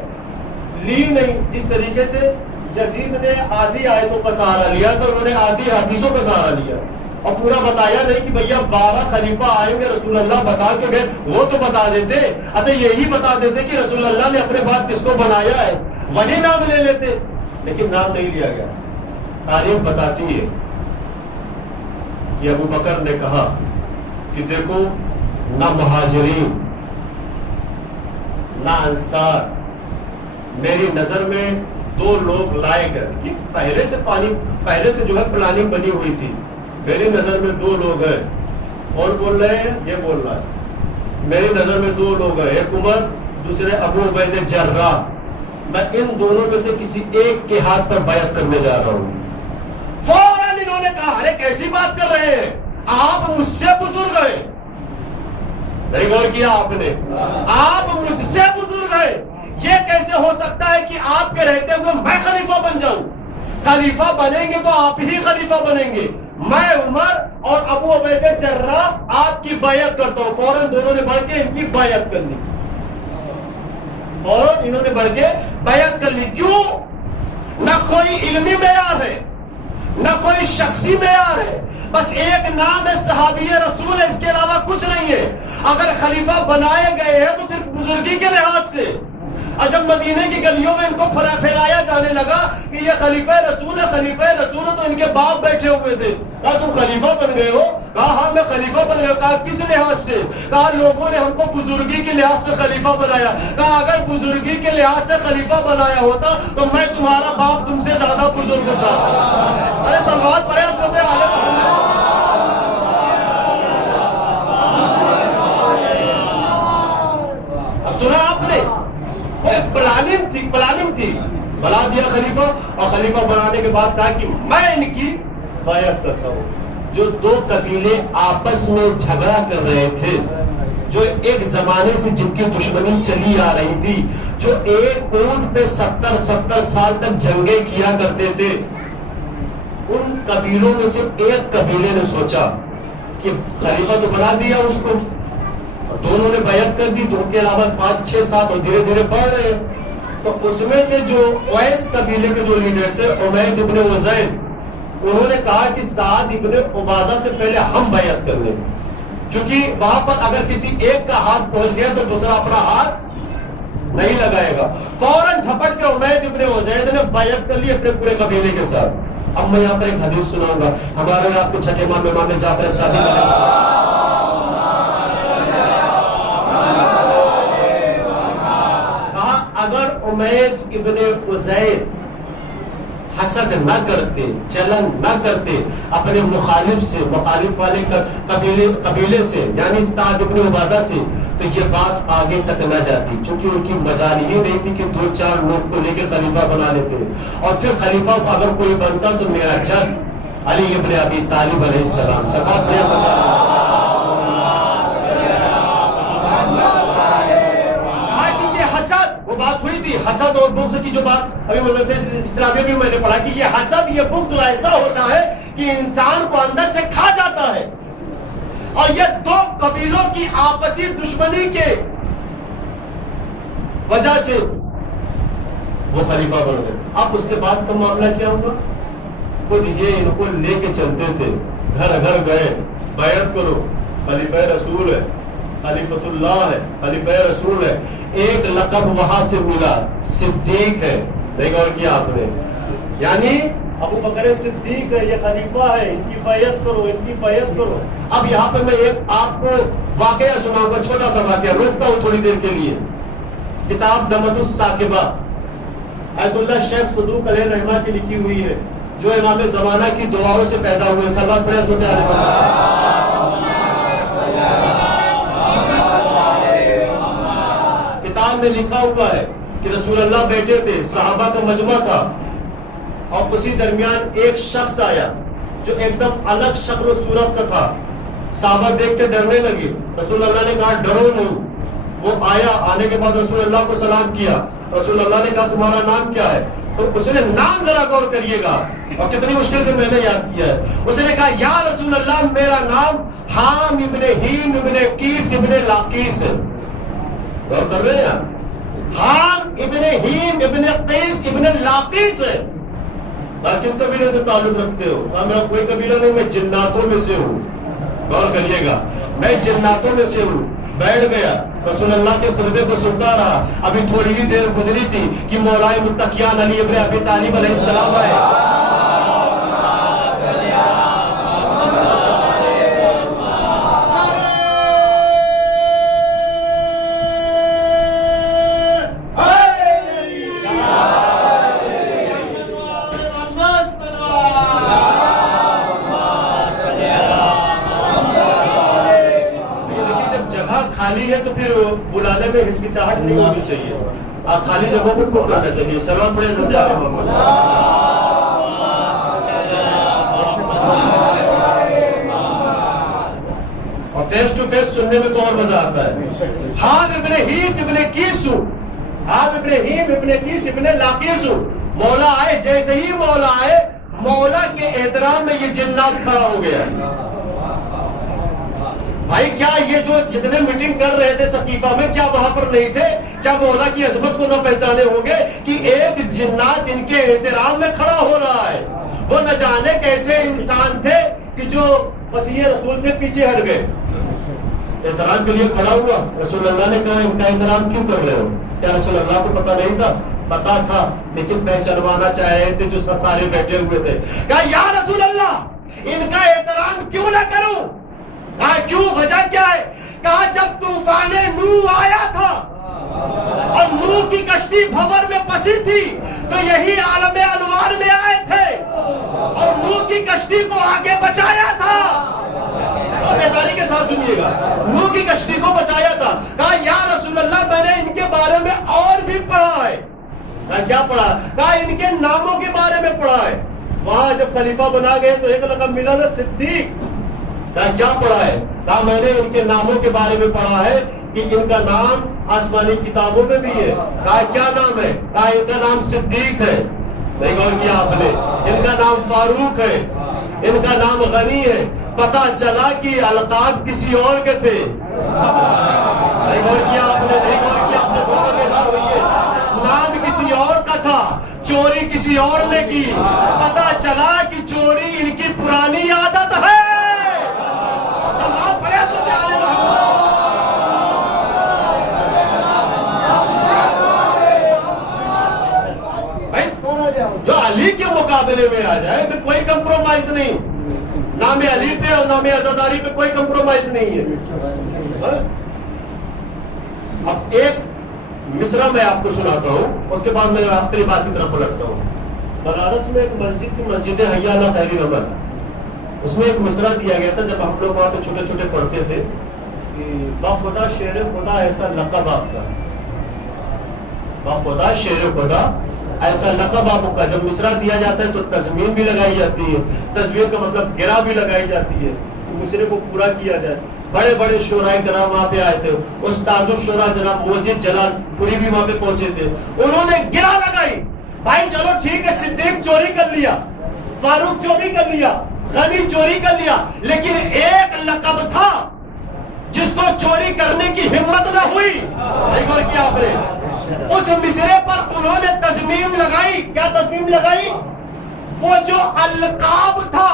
لی نہیں. جس طریقے سے یزید نے آدھی آیتوں کا سہارا لیا تو انہوں نے آدھی حدیثوں کا سہارا لیا اور پورا بتایا نہیں کہ بھیا 12 خلیفہ آئیں گے. رسول اللہ بتا کے گئے، وہ تو بتا دیتے. اچھا یہی بتا دیتے کہ رسول اللہ نے اپنے بعد کس کو بنایا ہے، وہی نام لے لیتے، لیکن نام نہیں لیا گیا. تاریخ بتاتی ہے کہ ابو بکر نے کہا کہ دیکھو نہ مہاجرین نہ انصار، میری نظر میں 2 لوگ لائے گئے کہ پہلے سے جو ہے پلاننگ بنی ہوئی تھی. میری نظر میں 2 لوگ ہیں. کون بول رہے ہیں؟ یہ بول رہا ہے. میری نظر میں 2 لوگ ہیں، ایک عمر، دوسرے ابو عبید جراح. میں ان دونوں میں سے کسی ایک کے ہاتھ پر بیعت کرنے جا رہا ہوں. فوراً انہوں نے کہا ارے کیسی بات کر رہے ہیں، آپ مجھ سے بزرگ ہیں. نہیں غور کیا آپ نے؟ آپ مجھ سے بزرگ ہیں، یہ کیسے ہو سکتا ہے کہ آپ کے رہتے ہوئے میں خلیفہ بن جاؤں؟ خلیفہ بنیں گے تو آپ ہی خلیفہ بنیں گے. میں عمر اور ابو عبیدہ جراح آپ کی بیعت کرتا ہوں. فوراً دونوں نے بڑھ کے ان کی بیعت کر لی. فوراً انہوں نے بڑھ کے بیعت کر لی. کیوں؟ نہ کوئی علمی معیار ہے, نہ کوئی شخصی معیار ہے, بس ایک نام ہے صحابی رسول ہے, اس کے علاوہ کچھ نہیں ہے. اگر خلیفہ بنائے گئے ہیں تو صرف بزرگی کے لحاظ سے. اور جب مدینے کی گلیوں میں ان کو پھیلایا جانے لگا کہ یہ خلیفہ رسول ہے, خلیفہ رسول ہے, تو ان کے باپ بیٹھے ہوئے تھے. کہا تم خلیفہ بن گئے ہو؟ کہا ہاں میں خلیفہ بن گیا. کہا کس لحاظ سے؟ کہا لوگوں نے ہم کو بزرگی کے لحاظ سے خلیفہ بنایا. کہا اگر بزرگی کے لحاظ سے خلیفہ بنایا ہوتا تو میں تمہارا باپ تم سے زیادہ بزرگ تھا. ارے سلوات پڑھے حضرت اعلی محمد. اب سنا آپ نے, پلاننگ تھی, بنا دیا خلیفہ, اور خلیفہ بنانے کے بعد کہا کہ میں ان کی بیعت کرتا ہوں. جو دو قبیلے آپس میں جھگڑا کر رہے تھے, جو ایک زمانے سے جن کی دشمنی چلی آ رہی تھی, جو ایک اونٹ پہ 70 سال تک جنگیں کیا کرتے تھے, ان قبیلوں میں سے ایک قبیلے نے سوچا کہ خلیفہ تو بنا دیا اس کو, دونوں نے بیعت کر دی, تو ان کے علاوہ 5 6 7 اور دھیرے دھیرے بڑھ رہے ہیں. تو اس میں سے جو اویس قبیلے کے جو لیڈر تھے, عمید ابن عزیر, انہوں نے کہا کہ سعد ابن عبادہ سے پہلے ہم بیعت کر لیں, کیونکہ وہاں پر اگر کسی ایک کا ہاتھ پہنچ گیا تو دوسرا اپنا ہاتھ نہیں لگائے گا. فوراً جھپٹ کے عمید ابن عزیر نے بیعت کر لی اپنے پورے قبیلے کے ساتھ. اب میں یہاں پر ایک حدیث سناؤں گا, ہمارے آپ کو چھٹے امام جعفر صادق اگر عمید ابن عزیر حسد نہ کرتے, جلن نہ کرتے اپنے مخالف سے, مخالف والے قبیلے سے, یعنی سعد ابن عبادہ سے, تو یہ بات آگے تک نہ جاتی, کیونکہ ان کی مجال یہ نہیں تھی کہ 2 4 لوگ کو لے کے خلیفہ بنا لیتے. اور پھر خلیفہ اگر کوئی بنتا تو میرا جد علی ابن ابی طالب علیہ السلام سے بات بات ہوئی تھی. حسد اور بغض کی جو بات ابھی اسلامیہ بھی میں نے پڑھا کہ یہ حسد, یہ بغض ایسا ہوتا ہے کہ انسان کو اندر سے کھا جاتا ہے. اور یہ 2 قبیلوں کی آپسی دشمنی کے وجہ سے وہ خلیفہ بن گئے. اب اس کے بعد کا معاملہ کیا ہوگا؟ خود یہ ان کو لے کے چلتے تھے, گھر گھر گئے, بیعت کرو, خلیفہ رسول ہے, خلیفۃ اللہ ہے, خلیفہ رسول ہے. ایک لقب وہاں سے ملا, صدیق ہے. دیکھ اور کیا آپ نے, یعنی ابو بکر صدیق ہے, یہ خلیفہ ہے, ان کی بیعت کرو, ان کی بیعت کرو. اب یہاں پہ میں ایک آپ کو واقعہ سناؤں گا, چھوٹا سا واقعہ, روکتا ہوں تھوڑی دیر کے لیے. کتاب نمد الثاقبہ آیت اللہ شیخ صدوق علیہ رحمہ کی لکھی ہوئی ہے, جو امام زمانہ کی دعاؤں سے پیدا ہوئے. سلوات پڑھیں حضرت اعلی محمد. کتاب میں لکھا ہوا ہے کہ رسول اللہ بیٹھے تھے, صحابہ کا مجمع تھا, اور اسی درمیان ایک شخص آیا جو ایک دم الگ شکل و صورت کا تھا. صحابہ دیکھ کے ڈرنے لگے. رسول اللہ نے کہا ڈرو نہیں. وہ آیا, آنے کے بعد رسول اللہ کو سلام کیا. رسول اللہ نے کہا تمہارا نام کیا ہے؟ تو اس نے نام ذرا غور کریے گا, اور کتنی مشکل سے میں نے یاد کیا ہے. اس نے کہا یا رسول اللہ میرا نام حام ابن ہیم ابن قیس ابن لاقیس ہے. غور کر رہے ہیں آپ, حام ابن ہیم ابن قیس ابن لاقیس ہے. کس قبیلے سے تعلق رکھتے ہو؟ کہا میرا کوئی قبیلہ نہیں, میں جناتوں میں سے ہوں. غور کریے گا, میں جناتوں میں سے ہوں. بیٹھ گیا, رسول اللہ کے خطبے کو سنتا رہا. ابھی تھوڑی ہی دیر گزری تھی کہ مولائے متقیان علی ابن ابی طالب علیہ السلام آئے. خالی ہے تو پھر بلانے میں ہچکچاہٹ نہیں ہونی چاہیے. آپ خالی جگہوں پہ کھڑ کرنا چاہیے. سلام پڑھے حضرت اعلی محمد. اور فیس ٹو فیس سننے میں تو اور مزہ آتا ہے. حام ابن ہیم ابن قیس, حام ابن ہیم ابن قیس ابن لاقیس. مولا آئے, جیسے ہی مولا آئے مولا کے احترام میں یہ جنات کھڑا ہو گیا. بھائی کیا یہ جو جتنے میٹنگ کر رہے تھے سقیفہ میں، کیا وہاں پر نہیں تھے؟ کیا مولا کی عظمت کو نہ پہچانے ہوں گے کہ ایک جنات ان کے احترام میں کھڑا ہو رہا ہے؟ وہ نہ جانے کیسے انسان تھے کہ جو مسیح رسول سے پیچھے ہٹ گئے. احترام کے لیے کھڑا ہوا. رسول اللہ نے کہا ان کا احترام کیوں کر رہے ہو؟ کیا رسول اللہ کو پتہ نہیں تھا؟ پتا تھا، لیکن پہچانوانا چاہے تھے جو سارے بیٹھے ہوئے تھے. کہا یا رسول اللہ ان کا احترام کیوں نہ کروں؟ کہا کیوں، وجہ کیا ہے؟ کہا جب طوفان نوح آیا تھا اور نوح کی کشتی بھور میں پھنسی تھی تو یہی عالم انوار میں آئے تھے اور نوح کی کشتی کو آگے بچایا تھا. بیداری کے ساتھ سنیے گا، نوح کی کشتی کو بچایا تھا. کہا یا رسول اللہ میں نے ان کے بارے میں اور بھی پڑھا ہے. کہا کیا پڑھا؟ کہا ان کے ناموں کے بارے میں پڑھا ہے. وہاں جب خلیفہ بنا گئے تو ایک لقب ملا نا صدیق. کہا کیا پڑھا ہے؟ کہا میں نے ان کے ناموں کے بارے میں پڑھا ہے کہ ان کا نام آسمانی کتابوں میں بھی ہے. کہا کیا نام ہے؟ کہا ان کا نام صدیق ہے. نہیں غور کیا آپ نے؟ ان کا نام فاروق ہے، ان کا نام غنی ہے. پتا چلا کہ القاب کسی اور کے تھے. نہیں غور کیا آپ نے؟ نہیں غور کیا آپ نے؟ تھوڑا بیدار ہوئیے. نام کسی اور کا تھا، چوری کسی اور نے کی. پتا چلا کہ چوری ان کی پرانی عادت ہے. جو علی کے مقابلے میں آ جائے پھر کوئی کمپرومائز نہیں. نام علی پہ اور نام عزاداری پہ کوئی کمپرومائز نہیں ہے. اب ایک مصرع میں آپ کو سناتا ہوں، اس کے بعد میں آخری بات کی طرف پلٹتا ہوں. بنارس میں ایک مسجد تھی، مسجد حیا علی خیر عمل. اس میں ایک مصرع دیا گیا تھا جب ہم لوگ وہاں پہ چھوٹے چھوٹے پڑھتے تھے کہ باخدا شیر خدا ایسا لقب آپ کا، باخدا شیر خدا ایسا لقب آپ کا. جب مصرع دیا جاتا ہے تو تضمین بھی لگائی جاتی ہے. تضمین کا مطلب گرا بھی لگائی جاتی ہے، مصرع کو پورا کیا جائے. بڑے بڑے شعراء کرام وہاں پہ آئے تھے. استاد الشعراء جناب موجد جلال پوری بھی وہاں پہ پہنچے تھے. انہوں نے گرا لگائی. بھائی چلو ٹھیک ہے، صدیق چوری کر لیا، فاروق چوری کر لیا، غنی چوری کر لیا، لیکن ایک لقب تھا جس کو چوری کرنے کی ہمت نہ ہوئی. نہیں غور کیا آپ نے؟ اس مصرے پر انہوں نے تضمین لگائی. کیا تضمین لگائی؟ وہ جو القاب تھا،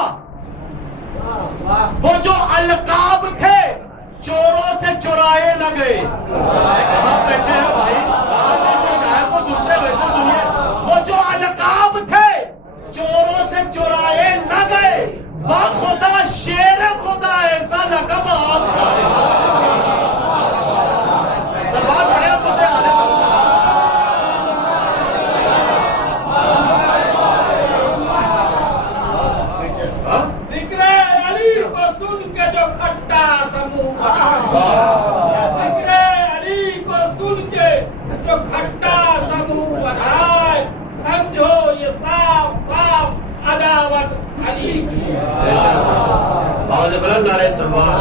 وہ جو القاب تھے چوروں سے چرائے نہ گئے. کہاں بیٹھے ہیں بھائی؟ شاعر کو سنتے ویسے سنیے. وہ جو القاب تھے چوروں سے چرائے نہ گئے، باخدا شیر خدا ایسا لقب آپ کا ہے. بات بڑے پتہ ذکر علی کو سن کے جو کھٹا سموہ ذکر علی کو سن کے جو کھٹا سموہ بنائے، سمجھو یہ صاف صاف عداوت علی کی. بہت بلند نعرہ سلوات.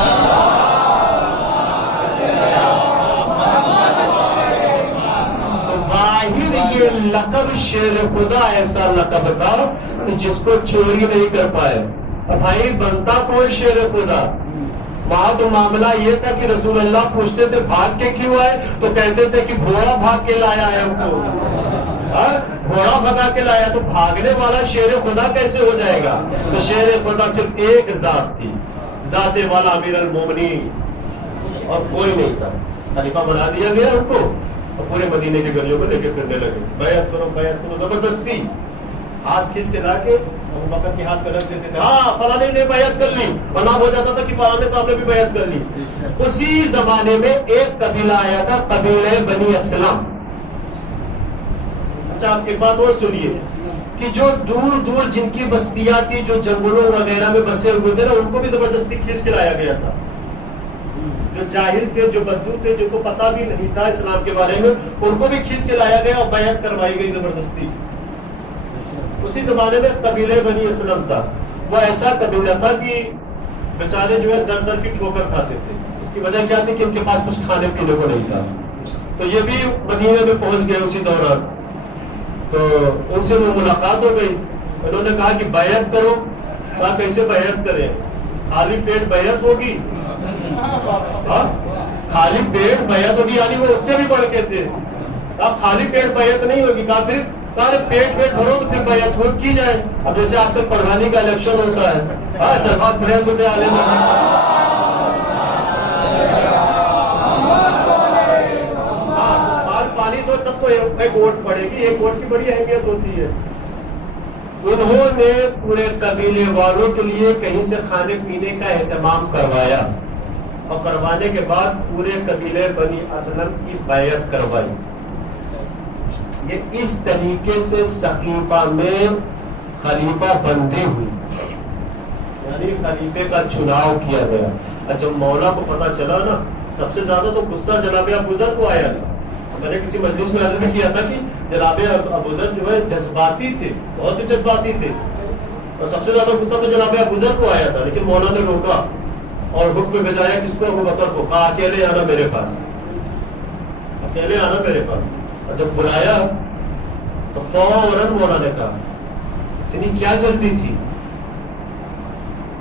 واحد یہ لقب شیر خدا ایسا لقب تھا کہ جس کو چوری نہیں کر پائے. بھائی بنتا کون شیر خدا؟ وہاں تو معاملہ یہ تھا کہ رسول اللہ پوچھتے تھے بھاگ کے کیوں آئے تو کہتے تھے کہ گھوڑا بھاگ کے لایا ہے ہم کو. گھوڑا بھگا کے لایا تو بھاگنے والا شیر خدا کیسے ہو جائے گا؟ تو شیر خدا صرف ایک ذات تھی، ذات والا امیر المومنین، اور کوئی نہیں تھا. خلیفہ بنا دیا گیا ان کو اور پورے مدینے کے گلیوں میں لے کے پھرنے لگے. بیعت کرو بیعت کرو، زبردستی ہاتھ کھینچ کے لا کے ابو بکر کے ہاتھ پہ رکھ دیتے تھے. ہاں فلاں نے بیعت کر لی، اور نام ہو جاتا تھا کہ فلاں صاحب نے بھی بیعت کر لی. اسی زمانے میں ایک قبیلہ آیا تھا، قبیلہ بنی اسلم. اچھا آپ ایک بات اور سنیے کہ جو دور دور جن کی بستیاں تھی، جو جنگلوں وغیرہ میں بسے ہوئے تھے نا، ان کو بھی زبردستی کھینچ کے لایا گیا تھا. جو جاہل تھے، جو بدو تھے، جن کو پتا بھی نہیں تھا اسلام کے بارے میں، ان کو بھی کھینچ کے لایا گیا اور بیعت کروائی گئی زبردستی. اسی زمانے میں قبیلہ بنی اسلم تھا. وہ ایسا قبیلہ تھا کہ بیچارے جو ہے در در کی ٹھوکر کھاتے تھے. اس کی وجہ کیا تھی کہ ان کے پاس کچھ کھانے پینے کو نہیں تھا. تو یہ بھی مدینے میں پہنچ گئے اسی دوران. تو ان سے وہ ملاقات ہو گئی. انہوں نے کہا کہ بیعت کرو. کہا کیسے بیعت کریں؟ خالی پیٹ بیعت ہوگی؟ خالی پیٹ بیعت ہوگی یعنی وہ اس سے بھی بڑھ کے تھے. اب خالی پیٹ بیعت نہیں ہوگی. کہا پھر پیٹ بھرو تو پھر بیعت ہو کی جائے. اب جیسے آج کل پردھانی کا الیکشن ہوتا ہے, سرکار پریس ہوتے آلے پانی تو تب تو ایک ووٹ پڑے گی. ایک ووٹ کی بڑی اہمیت ہوتی ہے. انہوں نے پورے قبیلے والوں کے لیے کہیں سے کھانے پینے کا اہتمام کروایا اور کروانے کے بعد پورے قبیلے بنی اسلم کی بیعت کروائی. یہ اس طریقے سے سقیفہ میں خلیفہ بندی ہوئی, یعنی خلیفے کا چناؤ کیا گیا. اور جب مولا کو پتا چلا نا, سب سے زیادہ تو غصہ جناب ابوذر کو آیا تھا. میں نے کسی مجلس میں عرض بھی کیا تھا کہ جناب ابوذر جو ہے جذباتی تھے, بہت ہی جذباتی تھے, اور سب سے زیادہ غصہ تو جناب ابوذر کو آیا تھا. لیکن مولا نے روکا اور حکم بھیجایا کس کو؟ ابوبکر کو. کہا اکیلے آنا میرے پاس, اکیلے آنا میرے پاس. اور جب بلایا تو فوراً مولا نے کہا اتنی کیا جلدی تھی,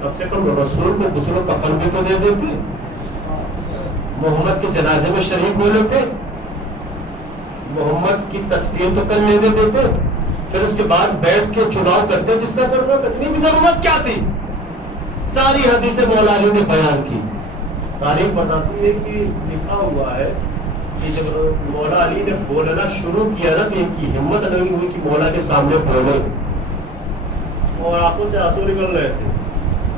کم سے کم رسول کو غسل و کفن بھی تو دے دیتے, محمد کے جنازے میں شریک ہو لیتے, محمد کی تدفین تو کر لینے دیتے, پھر اس کے بعد بیٹھ کے چناؤ کرتے جس کا کرنا. اتنی بھی ضرورت کیا تھی؟ ساری حدیثیں مولا علی نے بیان کی. تاریخ بتاتی ہے کہ لکھا ہوا ہے کہ جب مولا علی نے بولنا شروع کیا نا تو ان کی ہمت نہیں ہوئی کہ مولا کے سامنے بولے, اور آنکھوں سے آنسو نکل رہے تھے.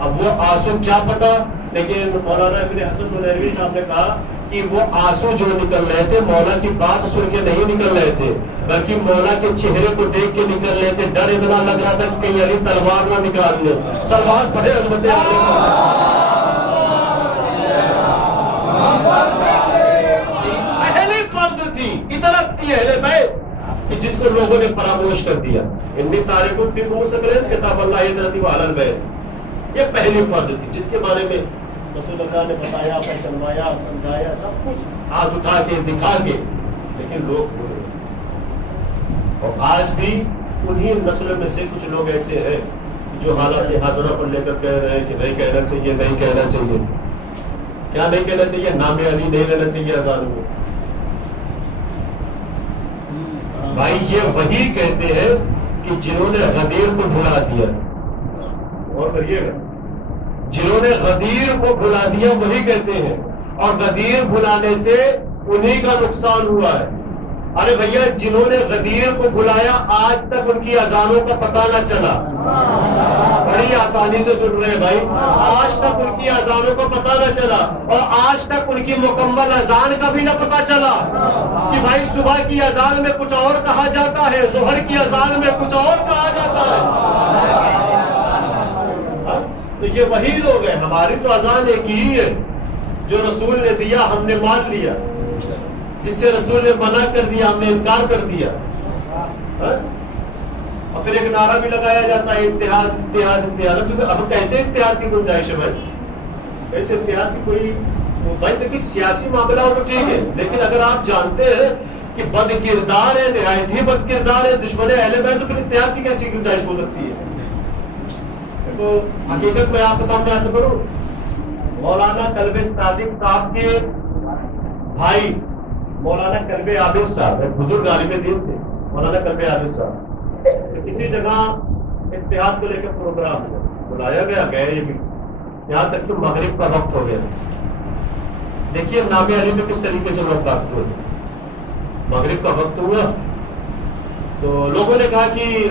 اب وہ آنسو کیا پتا, لیکن مولانا ابن حسن بریلوی صاحب نے کہا کہ وہ آنسو جو نکل رہے تھے مولا کی بات سن کے نہیں نکل رہے تھے, بلکہ مولا کے چہرے کو دیکھ کے نکل رہے تھے. ڈر اتنا لگ رہا تھا کہ کہیں علی تلوار نہ نکال لے. سلوار پڑھے عظمت پہلی فرض تھی ادھر تھی اہل بیت کہ جس کو لوگوں نے فراموش کر دیا. انی تاریخ فی موسیقی کتاب اللہ حضرت و اہل بیت, یہ پہلی فرض تھی جس کے بارے میں رسول اللہ نے بتایا, پہچنوایا, سمجھایا, سب کچھ ہاتھ اٹھا کے دکھا کے, لیکن لوگ بھول گئے. اور آج بھی انہی نسل میں سے کچھ لوگ ایسے ہیں جو حالات حاضرہ پر لے کر کہہ رہے ہیں کہ نہیں کہنا چاہیے, نہیں کہنا چاہیے. کیا نہیں کہنا چاہیے؟ نام علی نہیں لینا چاہیے اذان میں. بھائی یہ وہی کہتے ہیں کہ جنہوں نے غدیر کو بھلا دیا, اور کریے گا, جنہوں نے غدیر کو بھلا دیا وہی کہتے ہیں, اور غدیر بھلانے سے انہی کا نقصان ہوا ہے. ارے بھیا جنہوں نے غدیر کو بلایا آج تک ان کی اذانوں کا پتہ نہ چلا. بڑی آسانی سے سن رہے ہیں بھائی, آج تک ان کی اذانوں کا پتہ نہ چلا, اور آج تک ان کی مکمل اذان کا بھی نہ پتہ چلا کہ بھائی صبح کی اذان میں کچھ اور کہا جاتا ہے, ظہر کی اذان میں کچھ اور کہا جاتا ہے. تو یہ وہی لوگ ہیں. ہماری تو اذان ایک ہی ہے جو رسول نے دیا ہم نے مان لیا, جس سے رسول نے منع کر دیا ہم نے انکار کر دیا. اور پھر ایک نعرہ بھی لگایا جاتا ہے اتحاد اتحاد اتحاد. اب کیسے اتحاد کی گنجائش ہے بھائی؟ کیسے اتحاد کی کوئی بھائی؟ دیکھیے سیاسی معاملہ ہو تو ٹھیک ہے, لیکن اگر آپ جانتے ہیں کہ بد کردار ہے, نہایت ہی بد کردار ہے, دشمن اہل بیت, تو پھر اتحاد کی کیسی گنجائش ہو سکتی ہے؟ دیکھو حقیقت میں آپ کے سامنے عرض کروں, مولانا قلب صادق صاحب کے بھائی مولانا قلب عابد صاحب بزرگ عالم دین تھے, مولانا قلب عابد صاحب, کسی جگہ اتحاد کو لے کر پروگرام بلایا گیا, گئے یہ بھی, یہاں تک کہ مغرب کا وقت ہو گیا. دیکھیے نام علی میں کس طریقے سے لوگ بات ہوئے. مغرب کا وقت ہوا تو لوگوں نے کہا کہ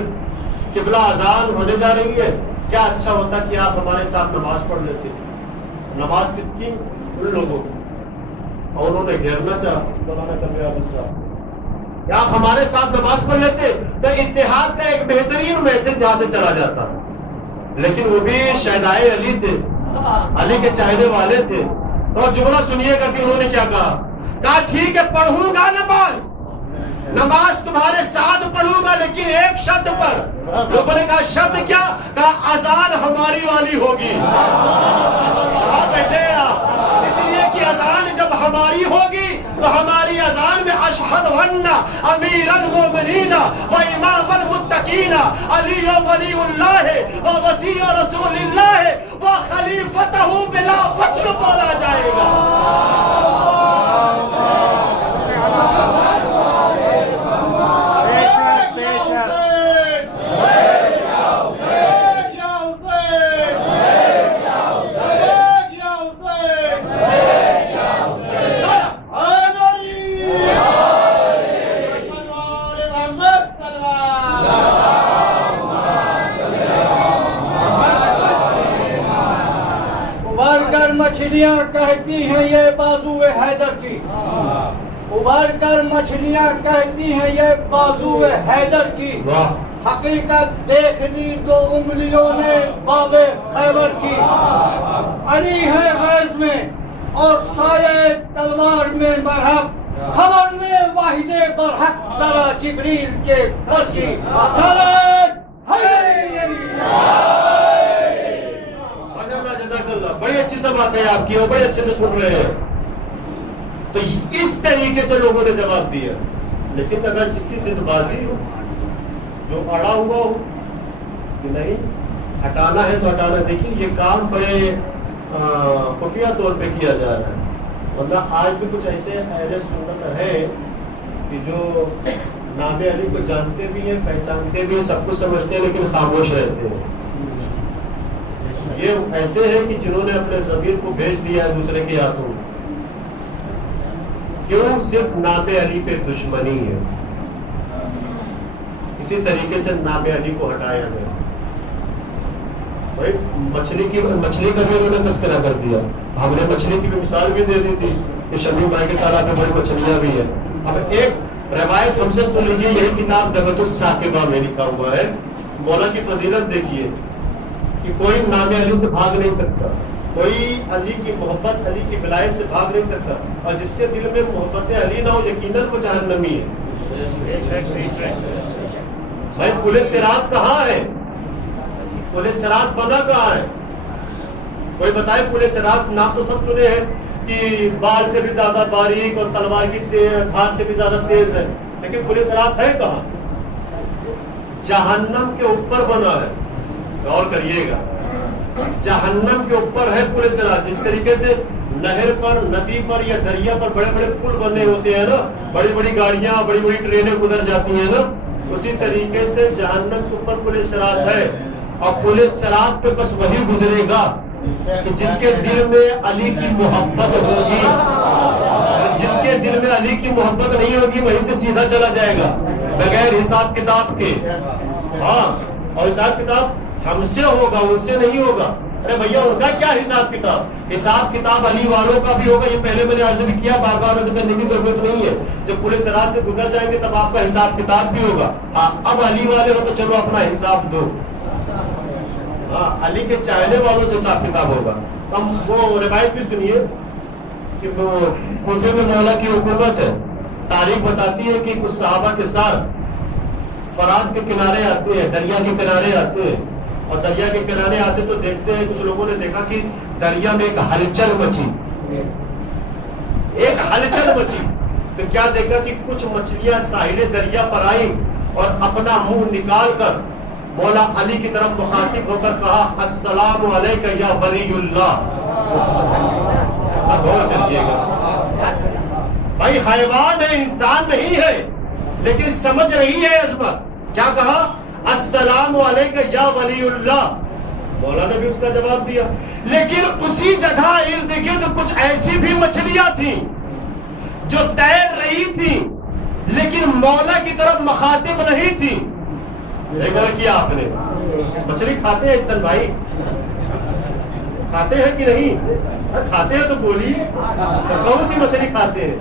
قبلہ اذان ہونے جا رہی ہے, کیا اچھا ہوتا کہ آپ ہمارے ساتھ نماز پڑھ لیتے. نماز کس کی؟ ان لوگوں کی. اور انہوں نے گھیرنا چاہا مولانا قلب عابد صاحب, کیا آپ ہمارے ساتھ نماز پڑھ لیتے تو اتحاد کا ایک بہترین میسج یہاں سے چلا جاتا. لیکن وہ بھی شہدائے علی تھے, علی کے چاہنے والے تھے. اور جملہ سنیے گا کہ انہوں نے کیا کہا ٹھیک ہے پڑھوں گا نماز, نماز تمہارے ساتھ پڑھوں گا, لیکن ایک شرط پر. لوگوں نے کہا شرط کیا؟ کہا اذان ہماری والی ہوگی. کہاں بیٹھے آپ؟ اس لیے کہ اذان جب ہماری ہوگی تو ہماری اذان میں اشہد واشهد ان امیر المؤمنین وامام المتقین علی ولی اللہ ووصی رسول اللہ وخلیفتہ بلا فصل بولا جائے گا. مچھلیاں کہتی ہیں یہ بازو حیدر کی، ابھر کر مچھلیاں کہتی ہیں یہ بازو حیدر کی. حقیقت دیکھ لی دو انگلیوں نے باب خیبر کی. علی ہے غیظ میں اور سایہ تلوار میں مرحب، خبر میں واحد برحق ترا جبریل کے گھر کی. بڑی اچھی سب بات ہے آپ کی اور بڑے اچھے سے سن رہے ہیں. تو اس طریقے سے لوگوں نے جواب دیا. لیکن اگر جس کی ضد بازی ہو، جو اڑا ہوا ہو کہ نہیں ہٹانا ہے تو ہٹانا. دیکھیے یہ کام بڑے خفیہ طور پہ کیا جا رہا ہے، ورنہ آج بھی کچھ ایسے اہل سنت ہے کہ جو نام علی کو جانتے بھی ہیں، پہچانتے بھی ہیں، سب کچھ سمجھتے ہیں، لیکن خاموش رہتے ہیں. یہ ایسے ہیں کہ جنہوں نے اپنے ضمیر کو بھیج دیا ہے دوسرے کے ہاتھوں. کیوں؟ صرف نام علی پہ دشمنی ہے. اسی طریقے سے نام علی کو ہٹایا گیا. بھائی مچھلی کا بھی انہوں نے تذکرہ کر دیا. ہم نے مچھلی کی بھی مثال بھی دے دی تھی کہ شمیم بھائی کے تالاب میں بڑی مچھلیاں بھی ہیں. اب ایک روایت ہم سے سن لیجیے. یہی کتاب جگت الثاقبہ میں لکھا ہوا ہے. مولا کی فضیلت دیکھیے کہ کوئی نام علی سے بھاگ نہیں سکتا، کوئی علی کی محبت، علی کی ولایت سے بھاگ نہیں سکتا، اور جس کے دل میں محبت علی نہ ہو یقیناً وہ جہنمی ہے. بھائی پل صراط کہاں ہے؟ پل صراط بنا کہاں ہے؟ کوئی بتائے. پل صراط نام تو سب سنے ہیں کہ بال سے بھی زیادہ باریک اور تلوار کی دھار سے بھی زیادہ تیز ہے، لیکن پل صراط ہے کہاں؟ جہنم کے اوپر بنا ہے. غور کریے گا، جہنم کے اوپر ہے پل صراط. جس طریقے سے نہر پر، ندی پر یا دریا پر بڑے بڑے پل بنے ہوتے ہیں نا، بڑی بڑی گاڑیاں، بڑی بڑی ٹرینیں گزر جاتی ہیں نا، اسی طریقے سے جہنم کے اوپر پل صراط ہے. اور پل صراط پہ بس وہی گزرے گا کہ جس کے دل میں علی کی محبت ہوگی. جس کے دل میں علی کی محبت نہیں ہوگی وہیں سے سیدھا چلا جائے گا بغیر حساب کتاب کے. ہاں، اور حساب کتاب ہم سے ہوگا، ان سے نہیں ہوگا. ارے بھیا ان کا کیا حساب کتاب؟ حساب کتاب علی والوں کا بھی ہوگا. یہ پہلے میں نے عرض بھی کیا، بار بار عرض کرنے کی ضرورت نہیں ہے. جب پورے صراط سے گزر جائیں گے تب آپ کا حساب کتاب بھی ہوگا. ہاں اب علی والے ہو تو چلو اپنا حساب دو. ہاں علی کے چاہنے والوں سے حساب کتاب ہوگا. ہم وہ روایت بھی سنیے کہ کوفے میں مولا کی حکومت ہے. تاریخ بتاتی ہے کہ کچھ صحابہ کے ساتھ فرات کے کنارے آتے ہیں، دریا کے کنارے آتے ہیں. اور دریا کے کنارے آتے تو دیکھتے ہیں، کچھ لوگوں نے دیکھا کہ دریا میں ایک ہلچل مچی. تو کیا دیکھا کہ کچھ مچھلیاں ساحل دریا پر آئیں اور اپنا منہ نکال کر مولا علی کی طرف مخاطب ہو کر کہا السلام علیکہ یا ولی اللہ. غور کریے گا بھائی، حیوان ہے، انسان نہیں ہے، لیکن سمجھ رہی ہے عظمت. کیا کہا؟ السلام علیکہ یا ولی اللہ. مولا نے بھی اس کا جواب دیا. لیکن اسی جگہ ارد گرد کچھ ایسی بھی مچھلیاں تھیں جو تیر رہی تھی لیکن مولا کی طرف مخاطب نہیں تھی. غور کیا آپ نے؟ مچھلی کھاتے ہیں اتن بھائی؟ کھاتے ہیں کہ نہیں؟ کھاتے ہیں تو بولیے کون سی مچھلی کھاتے ہیں؟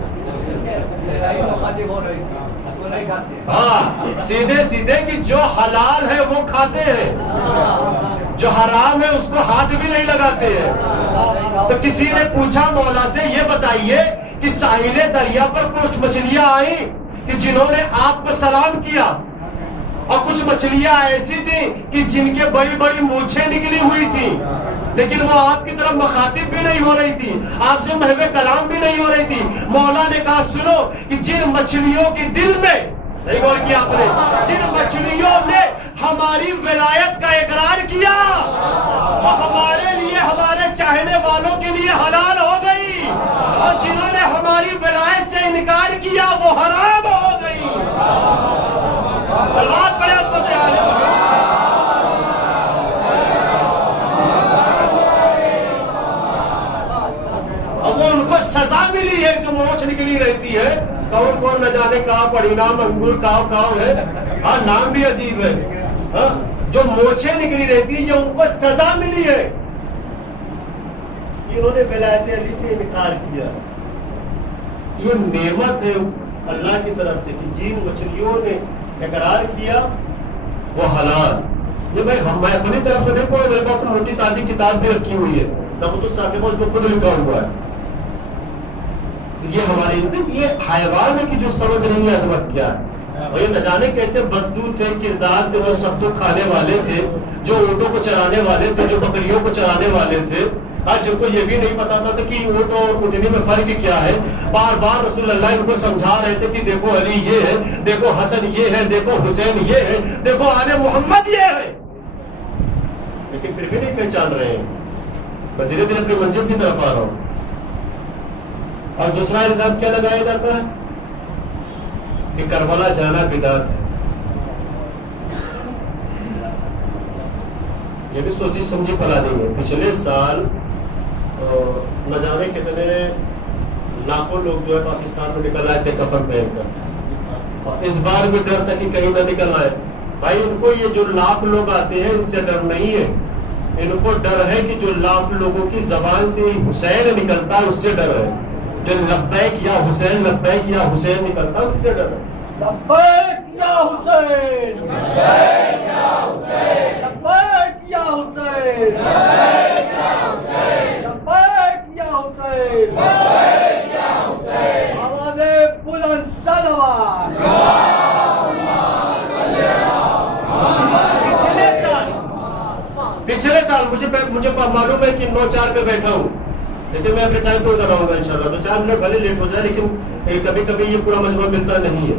ہاں سیدھے سیدھے کہ جو حلال ہے وہ کھاتے ہیں، جو حرام ہے اس کو ہاتھ بھی نہیں لگاتے ہیں. تو کسی نے پوچھا مولا سے یہ بتائیے کہ ساحل دریا پر کچھ مچھلیاں آئیں کہ جنہوں نے آپ کو سلام کیا، اور کچھ مچھلیاں ایسی تھیں کہ جن کے بڑی بڑی مونچھیں نکلی ہوئی تھی لیکن وہ آپ کی طرف مخاطب بھی نہیں ہو رہی تھی، آپ سے محو کلام بھی نہیں ہو رہی تھی. مولا نے کہا سنو کہ جن مچھلیوں کے دل میں، نہیں غور کیا آپ نے، جن مچھلیوں نے ہماری ولایت کا اقرار کیا وہ ہمارے لیے، ہمارے چاہنے والوں کے لیے حلال ہو گئی، اور جنہوں نے ہماری ولایت سے انکار کیا وہ حرام ہو گئی۔ صلوات پڑھیں عظمت عالی۔ اب وہ ان کو سزا ملی ہے جو موچ نکلی رہتی ہے، کون کون نہ جانے کہاں پڑینام انگور کاؤ ہے، ہاں نام بھی عجیب ہے، ہاں جو موچیں نکلی رہتی ہے، یہ ان کو سزا ملی ہے، انہوں نے ولایت علی سے انکار کیا۔ یہ نعمت ہے اللہ کی طرف سے کہ جن مچھلیوں نے اقرار کیا وہ حلال۔ یہ بھائی میں اپنی طرف سے نہیں پڑھ رہا، میرے پاس موٹی تازی کتاب بھی رکھی ہوئی ہے، نبوت الثاقبہ اس کو خود لکھا ہوا ہے۔ یہ ہمارے یہ حیوان ہے کہ جو سمجھ نہیں ہے عظمت کیا ہے، اور یہ نہ جانے کیسے بدو تھے، کردار تھے، جو سب تو کھانے والے تھے، جو اونٹوں کو چرانے والے تھے، جو بکریوں کو چرانے والے تھے، آج جن کو یہ بھی نہیں پتا تھا کہ اونٹ اور اونٹنی میں فرق کیا ہے، بار بار رسول اللہ ان کو سمجھا رہے تھے کہ دیکھو علی یہ ہے، دیکھو حسن یہ ہے، دیکھو حسین یہ ہے، دیکھو آل محمد یہ ہے، لیکن پھر بھی نہیں پہچان رہے ہیں۔ میں دھیرے دھیرے اپنی منزل کی طرف آ رہا ہوں۔ اور دوسرا الزام کیا لگایا جاتا ہے کہ کربلا جانا بدعت ہے۔ یہ بھی سوچی سمجھی پلا نہیں ہے۔ پچھلے سال نہ جانے کتنے لاکھوں لوگ جو ہے پاکستان میں نکل آئے تھے کفن پہن کر، اور اس بار بھی ڈر تھا کہ کہیں نہ نکل آئے۔ بھائی ان کو یہ جو لاکھ لوگ آتے ہیں ان سے ڈر نہیں ہے، ان کو ڈر ہے کہ جو لاکھ لوگوں کی زبان سے حسین نکلتا ہے اس سے ڈر ہے، جو لبیک یا حسین لبیک یا حسین نکلتا ہے اس سے ڈر ہے۔ لبیک یا حسین، لبیک یا حسین، لبیک یا حسین، لبیک یا حسین، لبیک یا حسین، لبیک یا حسین، آواز بلند صلوات۔ پچھلے سال مجھے معلوم ہے کہ 9-4 پہ بیٹھا ہوں، لیکن میں اپنے ٹائم تو کراؤں گا انشاءاللہ، تو 4 منٹ بھلے لیٹ ہو جائے لیکن کبھی کبھی یہ پورا مجموعہ ملتا نہیں ہے۔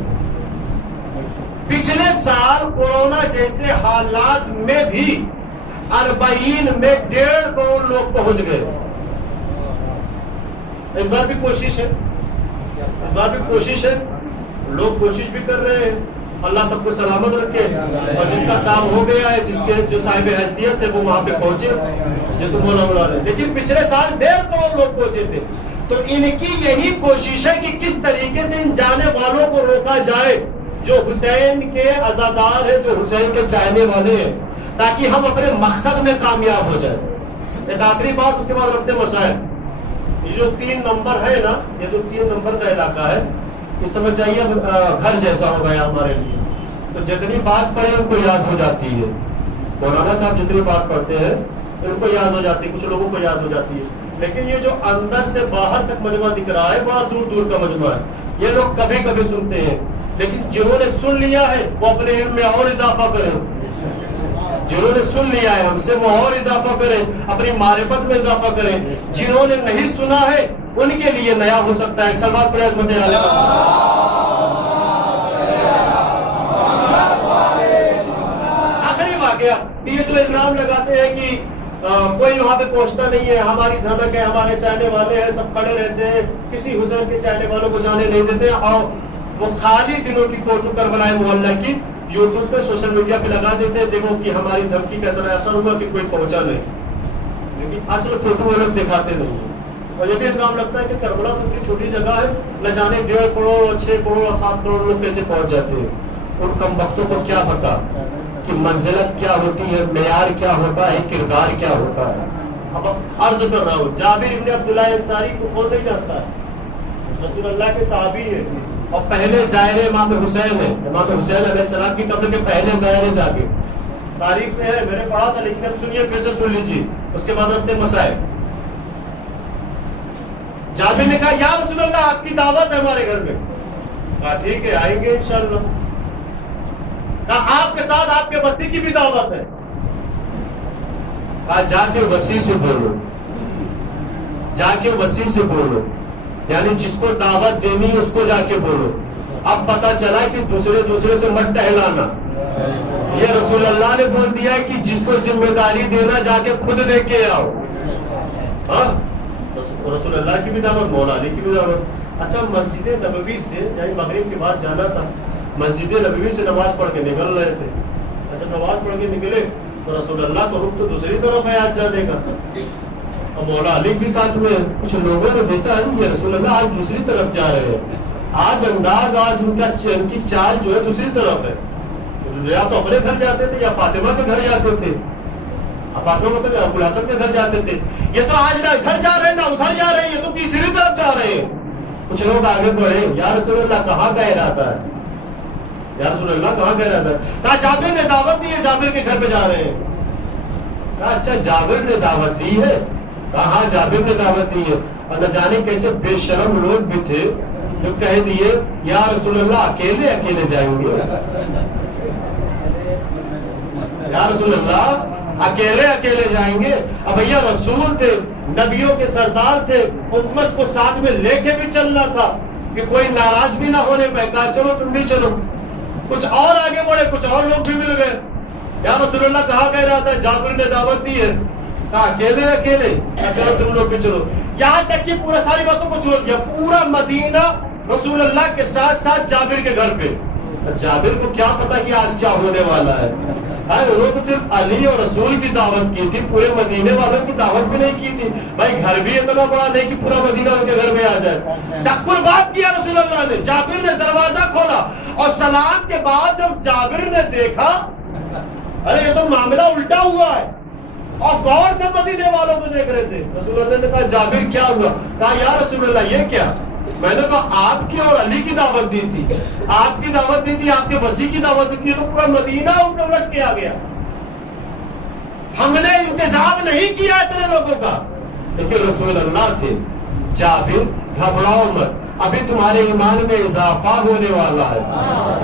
پچھلے سال کورونا جیسے حالات میں بھی 40 میں 1.5 کروڑ لوگ پہنچ گئے۔ اس بار بھی کوشش ہے، اس بار بھی کوشش ہے، لوگ کوشش بھی کر رہے ہیں، اللہ سب کو سلامت رکھے، اور جس کا کام ہو گیا ہے، جس کے جو صاحب حیثیت ہے وہ وہاں پہ پہنچے جس کو مولا بلا رہے۔ لیکن پچھلے سال 1.5 کروڑ لوگ پہنچے تھے، تو ان کی یہی کوشش ہے کہ کس طریقے سے ان جانے والوں کو روکا جائے جو حسین کے عزادار ہیں، جو حسین کے چاہنے والے ہیں، تاکہ ہم اپنے مقصد میں کامیاب ہو جائیں۔ ایک آخری بات، اس کے بعد رکھتے مسائل۔ یہ جو 3 نمبر ہے نا، یہ جو 3 نمبر کا علاقہ ہے، یہ سمجھ جائیے گھر جیسا ہو گیا ہمارے لیے، تو جتنی بات پڑھے ان کو یاد ہو جاتی ہے۔ مولانا صاحب جتنی بات پڑھتے ہیں ان کو یاد ہو جاتی ہے، کچھ لوگوں کو یاد ہو جاتی ہے، لیکن یہ جو اندر سے باہر تک مجموعہ دکھ رہا ہے بہت دور دور کا مجموعہ ہے، یہ لوگ کبھی کبھی سنتے ہیں، لیکن جنہوں نے سن لیا ہے وہ اپنے علم میں اور اضافہ کریں، جنہوں نے سن لیا ہے ہم سے وہ اور اضافہ کریں، اپنی معرفت میں اضافہ کریں، جنہوں نے نہیں سنا ہے ان کے لیے نیا ہو سکتا ہے۔ سلوات پڑھیں عظمت عالی۔ آخری واقعہ، یہ جو الزام لگاتے ہیں کہ کوئی وہاں پہ پہنچتا نہیں ہے، ہماری دھمک ہے، ہمارے چاہنے والے ہیں، سب کھڑے رہتے ہیں، کسی حسین کے چاہنے والوں کو جانے نہیں دیتے، اور وہ خالی دنوں کی فوٹو کربلا محلہ کی یوٹیوب پہ سوشل میڈیا پہ لگا دیتے ہیں، دیکھو کہ ہماری دھمکی کا اتنا اثر ہوا کہ کوئی پہنچا نہیں، لیکن اصل فوٹو وہ لوگ دکھاتے نہیں ہیں۔ اور یہ بھی الزام لگتا ہے کہ کربلا تو اتنی چھوٹی جگہ ہے، نہ جانے 1.5 کروڑ اور 6 کروڑ اور 7 کروڑ لوگ کیسے پہنچ جاتے ہیں، ان کم وقتوں کو کیا پتا کہ منزلت کیا ہوتی ہے، معیار کیا ہوتا ہے، کردار کیا ہوتا ہے۔ اب عرض کر رہا ہوں، جابر ابن عبداللہ انصاری کو کون نہیں جانتا ہے، رسول اللہ کے صحابی ہے، اور پہلے زائر امام حسین ہے، امام حسین علیہ السلام کی قبر کے پہلے زائر جا کے، تاریخ میں ہے، میں نے پڑھا تھا لیکن اب سنیے پھر سے سن لیجیے، اس کے بعد رکھتے مسائل۔ جابر نے کہا یا رسول اللہ آپ کی دعوت ہے ہمارے گھر میں، کہا ٹھیک ہے آئیں گے انشاءاللہ، کہا آپ کے ساتھ آپ کے وسیع کی بھی دعوت ہے، کہا جا کے وسیع سے بولو، جا کے وسیع سے بولو، یعنی جس کو دعوت دینی اس کو جا کے بولو. اب پتا چلا کہ دوسرے سے مت ٹہلانا. یہ رسول اللہ نے بول دیا ہے کہ جس کو ذمہ داری دینا جا کے خود دے کے آؤ. ہاں رسول اللہ کی بھی دعوت, مولا علی کی بھی دعوت. اچھا مسجد نبوی سے یعنی مغرب کے بعد جانا تھا, مسجد نبوی سے نماز پڑھ کے نکل رہے تھے. اچھا نماز پڑھ کے نکلے تو رسول اللہ کا رخ تو دوسری طرف ہے آج جانے کا, اور مولا علی بھی ساتھ میں. کچھ لوگوں نے دیکھا ہے کہ رسول اللہ آج دوسری طرف جا رہے ہیں, آج انداز آج ان کی چال جو ہے دوسری طرف ہے. یا تو اپنے گھر جاتے تھے یا فاطمہ کے گھر جاتے تھے, فاطمہ کے ابو الحسن کے گھر جاتے تھے. یہ تو آج نہ ادھر جا رہے ہیں نہ ادھر جا رہے ہیں, یہ تو تیسری طرف جا رہے ہیں. کچھ لوگ آگے بڑھے, یا رسول اللہ کہاں کا ارادہ ہے, یا رسول اللہ کہاں کا ارادہ ہے. کہا جابر نے دعوت دی ہے, جابر کے گھر پہ جا رہے ہیں. کہا اچھا جابر نے دعوت دی ہے, کہاں جابر نے دعوت دی ہے. اور نہ جانے کیسے بے شرم لوگ بھی تھے جو کہہ دیے یا رسول اللہ اکیلے جائیں گے, یا رسول اللہ اکیلے جائیں گے. اب بھیا رسول تھے, نبیوں کے سردار تھے, امت کو ساتھ میں لے کے بھی چلنا تھا کہ کوئی ناراض بھی نہ ہونے پہ. کہا چلو تم بھی چلو. کچھ اور آگے بڑھے, کچھ اور لوگ بھی مل گئے. یا رسول اللہ کہاں کہہ رہا تھا, جابر نے دعوت دی ہے. کہا اکیلے. چلو تم لوگ بھی چلو. یہاں تک کہ پورا ساری باتوں کو چھوڑ دیا, پورا مدینہ رسول اللہ کے ساتھ ساتھ جابر کے گھر پہ. جابر کو کیا پتا کہ آج کیا ہونے والا ہے. انہوں نے صرف علی اور رسول کی دعوت کی تھی, پورے مدینے والوں کی دعوت بھی نہیں کی تھی. بھائی گھر بھی اتنا بڑا نہیں کہ پورا مدینہ ان کے گھر میں آ جائے. ٹکر بات کیا رسول اللہ نے. جابر نے دروازہ کھولا اور سلام کے بعد جب جابر نے دیکھا ارے یہ تو معاملہ الٹا ہوا ہے, اور غور سے مدینے والوں کو دیکھ رہے تھے. رسول اللہ نے کہا جابر کیا ہوا. کہا یا رسول اللہ یہ کیا. میں نے کہا آپ کی اور علی کی دعوت دی تھی, آپ کی دعوت دی تھی, آپ کے وسیع کی دعوت دی تھی, تو پورا مدینہ الٹ کے آ گیا. ہم نے انتظام نہیں کیا اتنے لوگوں کا. لیکن رسول اللہ تھے. جابر گھبراؤ مت, ابھی تمہارے ایمان میں اضافہ ہونے والا ہے.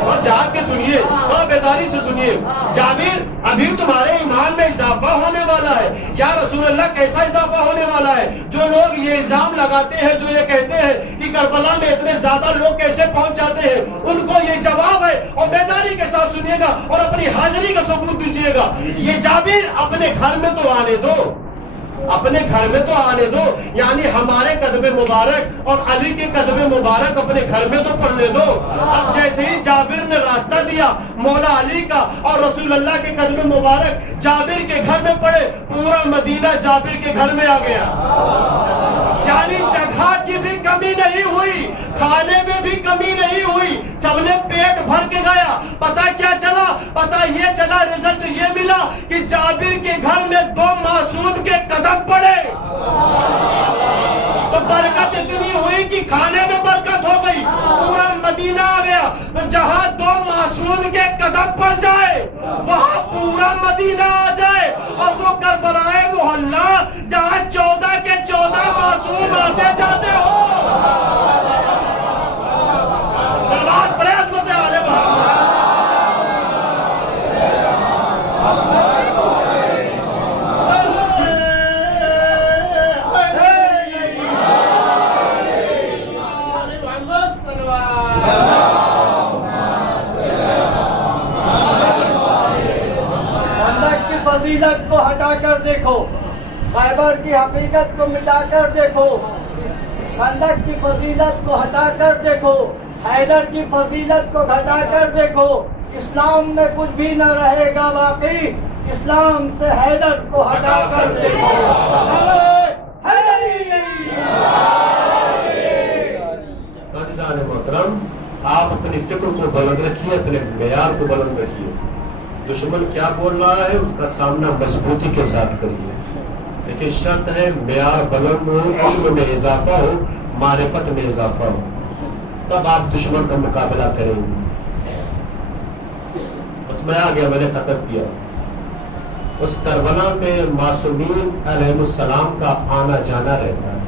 اور جاگ کے سنیے, اور بیداری سے سنیے. جابر ابھی تمہارے ایمان میں اضافہ ہونے والا ہے. یا رسول اللہ کیسا اضافہ ہونے والا ہے. جو لوگ یہ الزام لگاتے ہیں, جو یہ کہتے ہیں کہ کربلا میں اتنے زیادہ لوگ کیسے پہنچ جاتے ہیں, ان کو یہ جواب ہے. اور بیداری کے ساتھ سنیے گا اور اپنی حاضری کا ثبوت دیجیے گا. یہ جابر اپنے گھر میں تو آنے دو, اپنے گھر میں تو آنے دو. یعنی ہمارے قدم مبارک اور علی کے قدم مبارک اپنے گھر میں تو پڑھنے دو. اب جیسے ہی جابر نے راستہ دیا مولا علی کا اور رسول اللہ کے قدم مبارک جابر کے گھر میں پڑے, پورا مدینہ جابر کے گھر میں آ گیا. یعنی جگہ کی بھی کمی نہیں ہوئی, کھانے میں بھی کمی نہیں ہوئی, سب نے پیٹ بھر کے گیا. پتا کیا چلا, پتا یہ چلا, رزلٹ یہ ملا کہ جابر کے گھر میں 2 معصوم کے قدم پڑے. تو برکت اتنی ہوئی کہ کھانے میں برکت ہو گئی, پورا مدینہ آ گیا. تو جہاں 2 معصوم کے قدم پڑ جائے وہاں پورا مدینہ آ جائے. اور وہ کربلا محلہ جہاں 14 کے 14 معصوم آتے جاتے ہو. سلوات پڑھے عظمت آل محمد. فضیلت کو ہٹا کر دیکھو, خیبر کی حقیقت کو مٹا کر دیکھو, خندق کی فضیلت کو ہٹا کر دیکھو, حیدر کی فضیلت کو گھٹا کر دیکھو. اسلام میں کچھ بھی نہ رہے گا باقی, اسلام سے حیدر کو ہٹا کر دیکھو. عزیزان محترم, آپ اپنی فکر کو بلند رکھیے, اپنے معیار کو بلند رکھیے. دشمن کیا بول رہا ہے اس کا سامنا مضبوطی کے ساتھ کریے, لیکن شرط ہے معیار بلند ہو, علم میں اضافہ ہو, معرفت میں اضافہ ہو, تب آپ دشمن کا مقابلہ کریں گے. بس میں آ گیا, میں نے ختم کیا. اس کربلا میں معصومین علیہ السلام کا آنا جانا رہتا ہے.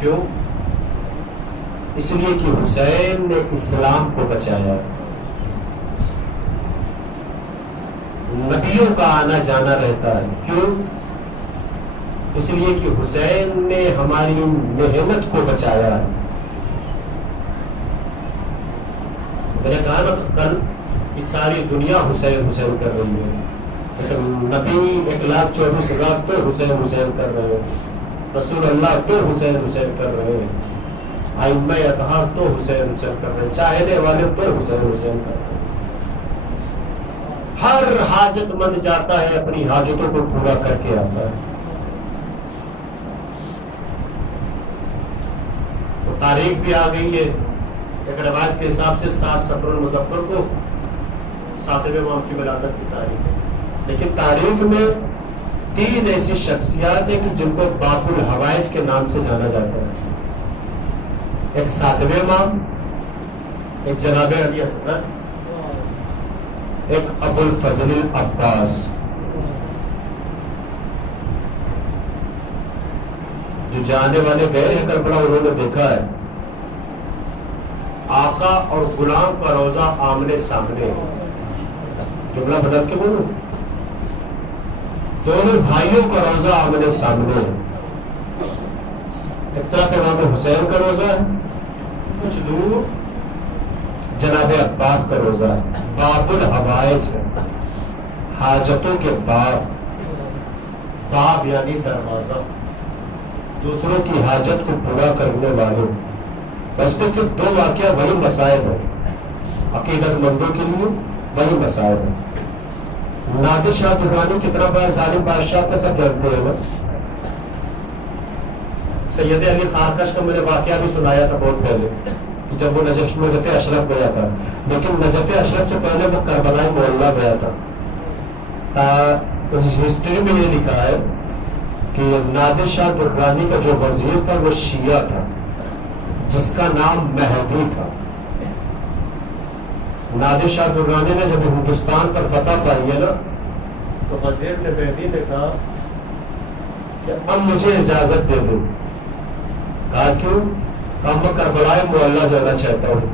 کیوں؟ اس لیے کہ حسین نے اسلام کو بچایا. نبیوں کا آنا جانا رہتا ہے. کیوں؟ اس لیے کہ حسین نے ہماری محنت کو بچایا ہے. میں نے کہا نا کل کہ ساری دنیا حسین حسین کر رہی ہے، لیکن نبی 1,24,000 تو حسین حسین کر رہے ہیں، رسول اللہ تو حسین حسین کر رہے ہیں، ائمہ اطہار تو حسین حسین کر رہے ہیں، چاہنے والے تو حسین حسین کر رہے ہیں. ہر حاجت مند جاتا ہے اپنی حاجتوں کو پورا کر کے آتا ہے. تو تاریخ بھی آ گئی ہے. ایک روایت کے حساب سے 7 صفر المظفر کو 7ویں امام کی ولادت کی تاریخ ہے. لیکن تاریخ میں 3 ایسی شخصیات ہیں کہ جن کو باب الحوائز کے نام سے جانا جاتا ہے. ایک 7ویں امام، ایک جناب علی اصغر، ایک ابو الفضل العباس. جو جانے والے گئے ہیں کربلا انہوں نے دیکھا ہے آقا اور غلام کا روزہ آمنے سامنے. جملہ بدل کے بولو، دونوں بھائیوں کا روزہ آمنے سامنے. ایک طرف امام حسین کا روزہ ہے، کچھ دور جناب عباس کا روزہ ہے. باب الحوائج ہے، حاجتوں کے باب. باب یعنی دروازہ، دوسروں کی حاجت کو پورا کرنے والے. بس تو صرف 2 واقعہ بڑی مسائل ہیں عقیدت مندوں کے لیے، بڑی مسائل ہیں. نادر شاہ درانی کتنا بڑا ظالم بادشاہ کا سب جانتے ہیں نا. سید علی خارکش کا میں نے واقعہ بھی سنایا تھا بہت پہلے، جب وہ نجف اشرف گیا تھا. لیکن نجف اشرف سے پہلے وہ کربلا محلہ گیا تھا. ہسٹری میں یہ لکھا ہے کہ نادر شاہ درانی کا جو وزیر تھا وہ شیعہ تھا، جس کا نام مہدی تھا. نادر شاہ درانی نے جب ہندوستان پر فتح پائی ہے نا، تو وزیر نے مہدی نے کہا کہ اب مجھے اجازت دے دو. کہا کیوں؟ اب میں کربلا محلہ جانا چاہتا ہوں،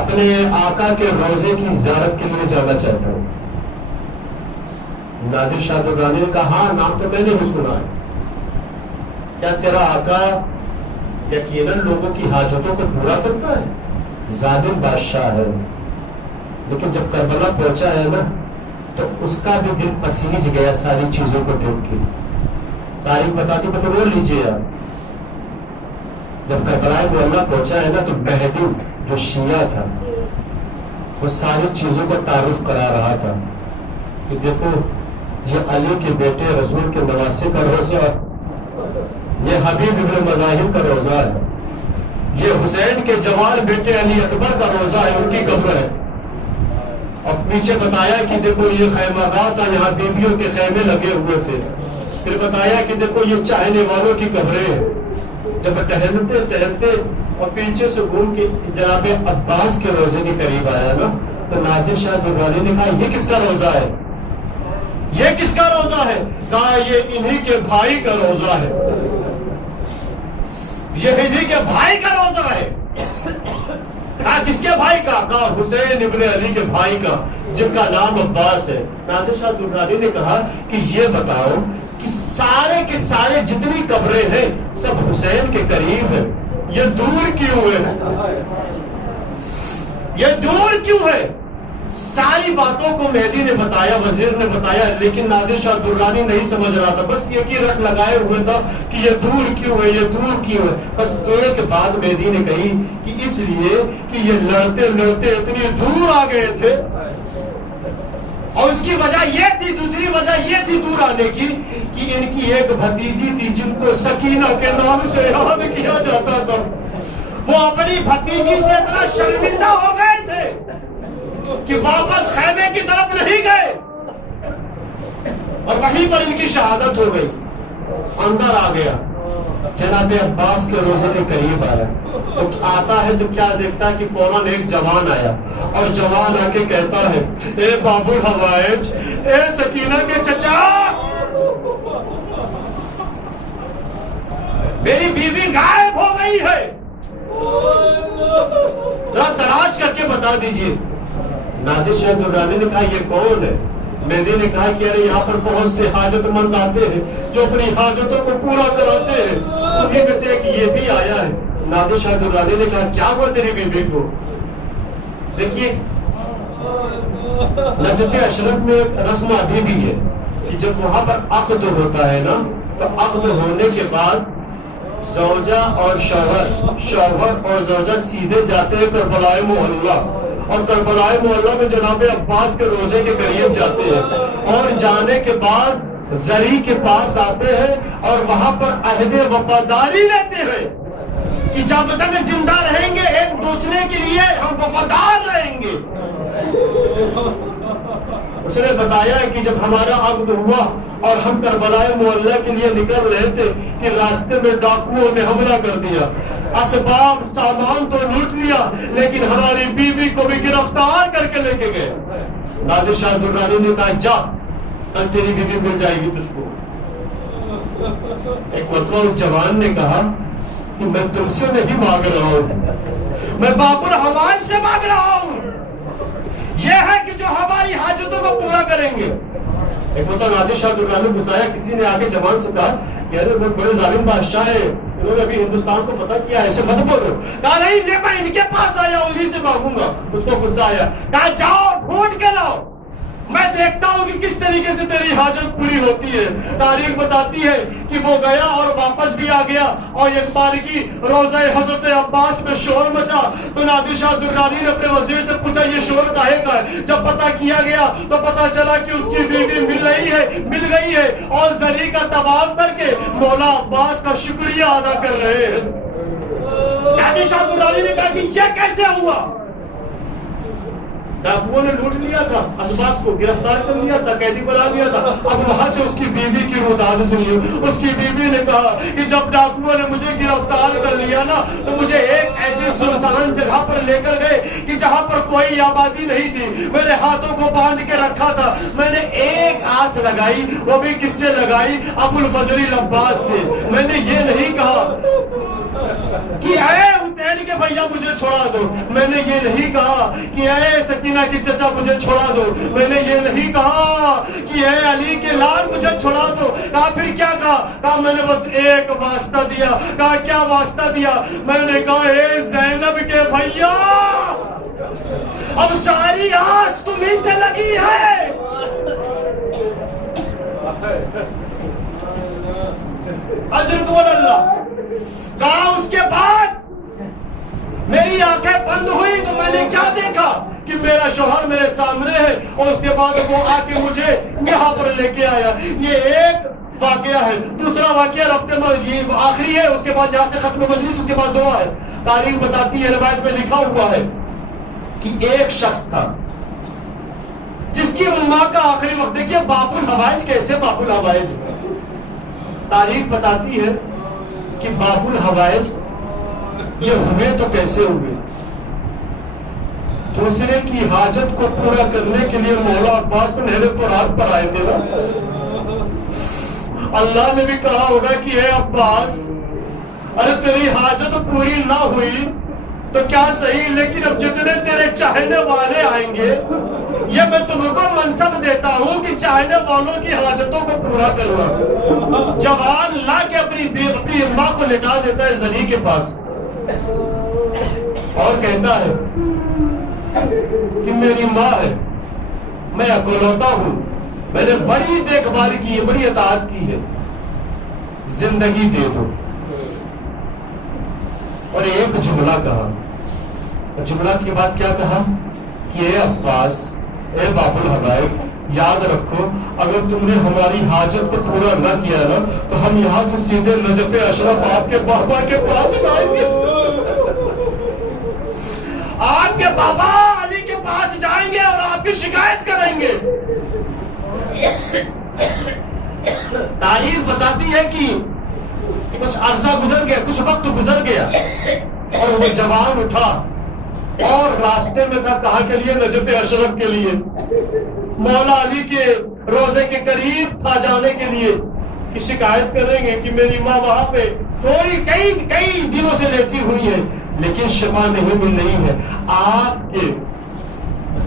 اپنے آقا کے روزے کی زیارت کے لیے جانا چاہتا ہوں. نادر شاہ درانی نے کہا ہاں، نام تو میں نے بھی سنا ہے. کیا تیرا آقا یقیناً لوگوں کی حاجتوں کو پورا کرتا ہے؟ ظالم بادشاہ ہے. لیکن جب کربلا پہنچا ہے نا تو اس کا بھی دل پسیج گیا ساری چیزوں کو دیکھ کے. تاریخ بتاتی بتو لیجیے آپ. جب کربلا محلہ پہنچا ہے نا تو مہدی جو شیعہ تھا وہ ساری چیزوں کو تعارف کرا رہا تھا کہ دیکھو یہ علی کے بیٹے رسول کے نواسے کا روزہ، یہ حبیب ابن مظاہر کا روزہ ہے، یہ حسین کے جوان بیٹے علی اکبر کا روزہ ہے، ان کی قبر ہے. اور پیچھے بتایا کہ دیکھو یہ خیمہ گاہ تھا، یہاں بیویوں کے خیمے لگے ہوئے تھے. پھر بتایا کہ دیکھو یہ چاہنے والوں کی قبریں ہیں. جب ٹہلتے ٹہلتے اور پیچھے سے گھوم کے جناب عباس کے روزے کے قریب آیا نا تو نادر شاہ درانی نے کہا یہ کس کا روزہ ہے؟ یہ کس کا روزہ ہے؟ کہا یہ انہی کے بھائی کا روزہ ہے، یہ انہی کے بھائی کا روزہ ہے. کہا کس کے بھائی کا؟ کہا حسین ابن علی کے بھائی کا، جن کا نام عباس ہے. نادر شاہ درانی نے کہا کہ یہ بتاؤ کہ سارے کے سارے جتنی قبریں ہیں سب حسین کے قریب ہیں، یہ دور کیوں ہے؟ یہ دور کیوں ہے؟ ساری باتوں کو مہدی نے بتایا، وزیر نے بتایا، لیکن نادر شاہ درانی نہیں سمجھ رہا تھا. بس یہ رٹ لگائے ہوئے تھا کہ یہ دور کیوں ہے، یہ دور کیوں ہے. بس ایک بات مہدی نے کہی کہ اس لیے کہ یہ لڑتے لڑتے اتنی دور آ گئے تھے، اور اس کی وجہ یہ تھی، دوسری وجہ یہ تھی دور آنے کی کہ ان کی ایک بھتیجی تھی جن کو سکینہ کے نام سے یاد کیا جاتا تھا. وہ اپنی بھتیجی سے اتنا شرمندہ ہو گئے تھے کہ واپس خیمے کی طرف نہیں گئے، اور وہیں پر ان کی شہادت ہو گئی. اندر آ گیا، جناب عباس کے روزے کے قریب آیا تو آتا ہے تو کیا دیکھتا ہے کہ فوراً ایک جوان آیا، اور جوان آ کے کہتا ہے اے باب الحوائج، اے سکینہ کے چچا، میری بیوی غائب ہو گئی ہے، ذرا تلاش کر کے بتا دیجئے. نادر شاہ درانی نے کہا یہ کون ہے؟ مہدی نے کہا کہ ارے یہاں پر بہت سے حاجت مند آتے ہیں جو اپنی حاجتوں کو پورا کراتے ہیں، انہیں میں سے ایک یہ بھی آیا ہے۔ نادر شاہ درانی نے کہا کیا ہوا تیری بیوی کو؟ دیکھیے نجف اشرف میں ایک رسم عادی بھی ہے کہ جب وہاں پر عقد ہوتا ہے نا تو عقد ہونے کے بعد زوجہ اور شوہر اور زوجہ سیدھے جاتے ہیں کربلائے محلہ، اور کربلائے محلہ میں جناب عباس کے روزے کے قریب جاتے ہیں، اور جانے کے بعد زری کے پاس آتے ہیں اور وہاں پر عہد وفاداری لیتے ہیں کہ جب تک زندہ رہیں گے ایک دوسرے کے لیے ہم وفادار رہیں گے۔ اس نے بتایا کہ جب ہمارا عقد ہوا اور ہم کربلائے معلیٰ کے لیے نکل رہے تھے کہ راستے میں ڈاکوؤں نے حملہ کر دیا، اسباب سامان تو لوٹ لیا لیکن ہماری بیوی کو بھی گرفتار کر کے لے کے گئے۔ نادر شاہ درانی نے کہا جا کل تیری بیوی مل جائے گی تجھ کو۔ ایک مرتبہ اس جوان نے کہا کہ میں تم سے نہیں مانگ رہا ہوں، میں باب الحوان سے مانگ رہا ہوں، یہ ہے کہ جو ہماری حاجتوں کو پورا کریں گے۔ ایک مرتبہ نادر شاہ درانی نے بتایا، کسی نے آگے جوان سے کہا کہ ارے وہ بڑے ظالم بادشاہ ہے، انہوں نے ابھی ہندوستان کو فتح کیا، ایسے مت بولو۔ کہا نہیں جی میں ان کے پاس آیا انہیں سے مانگوں گا۔ اس کو غصہ آیا، کہا جاؤ ڈھونڈ کے لاؤ، میں دیکھتا ہوں کہ کس طریقے سے تیری حاجت پوری ہوتی ہے۔ تاریخ بتاتی ہے کہ وہ گیا اور واپس بھی آ گیا، اور ایک تاریخی روزہ حضرت عباس میں شور مچا تو نادر شاہ درانی نے اپنے وزیر سے پوچھا یہ شور کاہے کا ہے؟ جب پتہ کیا گیا تو پتہ چلا کہ اس کی بیوی مل گئی ہے اور زری کا طواف کر کے مولا عباس کا شکریہ ادا کر رہے ہیں۔ نادر شاہ درانی نے کہا کہ یہ کیسے ہوا؟ ڈاکوؤں نے لوٹ لیا تھا، اسباب کو گرفتار کر لیا تھا، قیدی بنا لیا تھا۔ اب وہاں سے اس کی بیوی کی روداد سنیے، اس کی بیوی نے کہا کہ جب ڈاکوؤں نے مجھے گرفتار کر لیا نا تو مجھے ایک ایسی سنسان جگہ پر لے کر گئے کہ جہاں پر کوئی آبادی نہیں تھی، میرے ہاتھوں کو باندھ کے رکھا تھا، میں نے ایک آس لگائی، وہ بھی کس سے لگائی؟ ابو الفضل العباس سے۔ میں نے یہ نہیں کہا کہ اے حسین کے بھیا مجھے چھوڑا دو، میں نے یہ نہیں کہا کہ اے سکینہ کی چچا مجھے چھوڑا دو، میں نے یہ نہیں کہا کہ اے علی کے لال مجھے چھوڑا دو۔ کہا پھر کیا کہا؟ کہا میں نے بس ایک واسطہ دیا۔ کہا کیا واسطہ دیا؟ میں نے کہا اے زینب کے بھیا اب ساری آس تمہیں سے لگی ہے۔ اجر کو اللہ۔ کہا اس کے بعد میری آنکھیں بند ہوئی تو میں نے کیا دیکھا کہ میرا شوہر میرے سامنے ہے، اور اس کے بعد وہ آ کے مجھے یہاں پر لے کے آیا۔ یہ ایک واقعہ ہے۔ دوسرا واقعہ یہ آخری ہے، اس کے بعد جہاں سے ختم مجلس، اس کے بعد دعا ہے۔ تاریخ بتاتی ہے، روایت میں لکھا ہوا ہے کہ ایک شخص تھا جس کی ماں کا آخری وقت، دیکھیے باب الحوائج کیسے باب الحوائج، تاریخ بتاتی ہے کہ باب الحوائج یہ ہوئے تو کیسے ہوئے؟ دوسرے کی حاجت کو پورا کرنے کے لیے مولا عباس کو نہر فرات پر آئے تھے نا۔ اللہ نے بھی کہا ہوگا کہ اے عباس ارے تیری حاجت پوری نہ ہوئی تو کیا صحیح، لیکن اب جتنے تیرے چاہنے والے آئیں گے یہ میں تم کو منصب دیتا ہوں کہ چاہنے والوں کی حاجتوں کو پورا کرنا۔ جوان لا کے اپنی ماں کو لٹا دیتا ہے زری کے پاس اور کہتا ہے کہ میری ماں ہے، میں اکلوتا ہوں، میں نے بڑی دیکھ بھال کی ہے، بڑی اطاعت کی ہے، زندگی دے دو۔ اور ایک جملہ کہا، جملہ کے بعد کیا کہا کہ اے عباس، اے باب الحوائج، یاد رکھو اگر تم نے ہماری حاجت کو پورا نہ کیا نا تو ہم یہاں سے سیدھے نجف اشرف آپ کے بابا کے پاس جائیں گے، آپ کے بابا علی کے پاس جائیں گے اور آپ کی شکایت کریں گے۔ تاریخ بتاتی ہے کہ کچھ عرصہ گزر گیا، کچھ وقت گزر گیا اور وہ جوان اٹھا اور راستے میں تھا کہاں کے لیے؟ نجف اشرف کے لیے، مولا علی کے روزے کے قریب تھا جانے کے لیے کہ شکایت کریں گے کہ میری ماں وہاں پہ کئی دنوں سے لیٹی ہوئی ہے لیکن شفا نہیں مل رہی ہے۔ آپ کے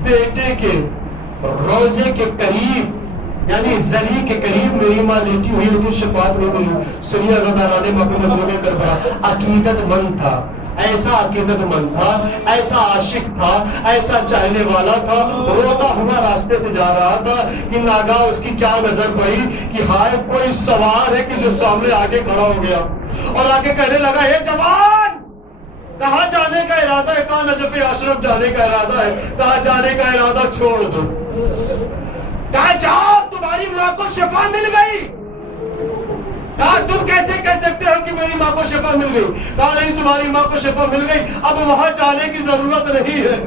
بیٹے کے روزے کے قریب یعنی زری کے قریب میری ماں لیٹی ہوئی لیکن شفاعت نہیں ملی. سنیے غزالان مقبول مظلوم کربلا عقیدت مند تھا, ایسا عقیدت مند تھا, ایسا عاشق تھا, ایسا چاہنے والا تھا, روتا ہوا راستے پہ جا رہا تھا کہ ناگاہ اس کی کیا نظر پڑی کہ ہائے کوئی سوار ہے کہ جو سامنے آگے کھڑا ہو گیا اور آگے کہنے لگا اے جوان کہاں جانے کا ارادہ ہے؟ کہاں نجف اشرف جانے کا ارادہ ہے؟ کہاں جانے کا ارادہ چھوڑ دو. کہا جاؤ تمہاری ماں کو شفا مل گئی. کہا تم کیسے کہہ سکتے ہو کہ میری ماں کو شفا مل گئی؟ کہا نہیں تمہاری ماں کو شفا مل گئی, اب وہاں جانے کی ضرورت نہیں ہے,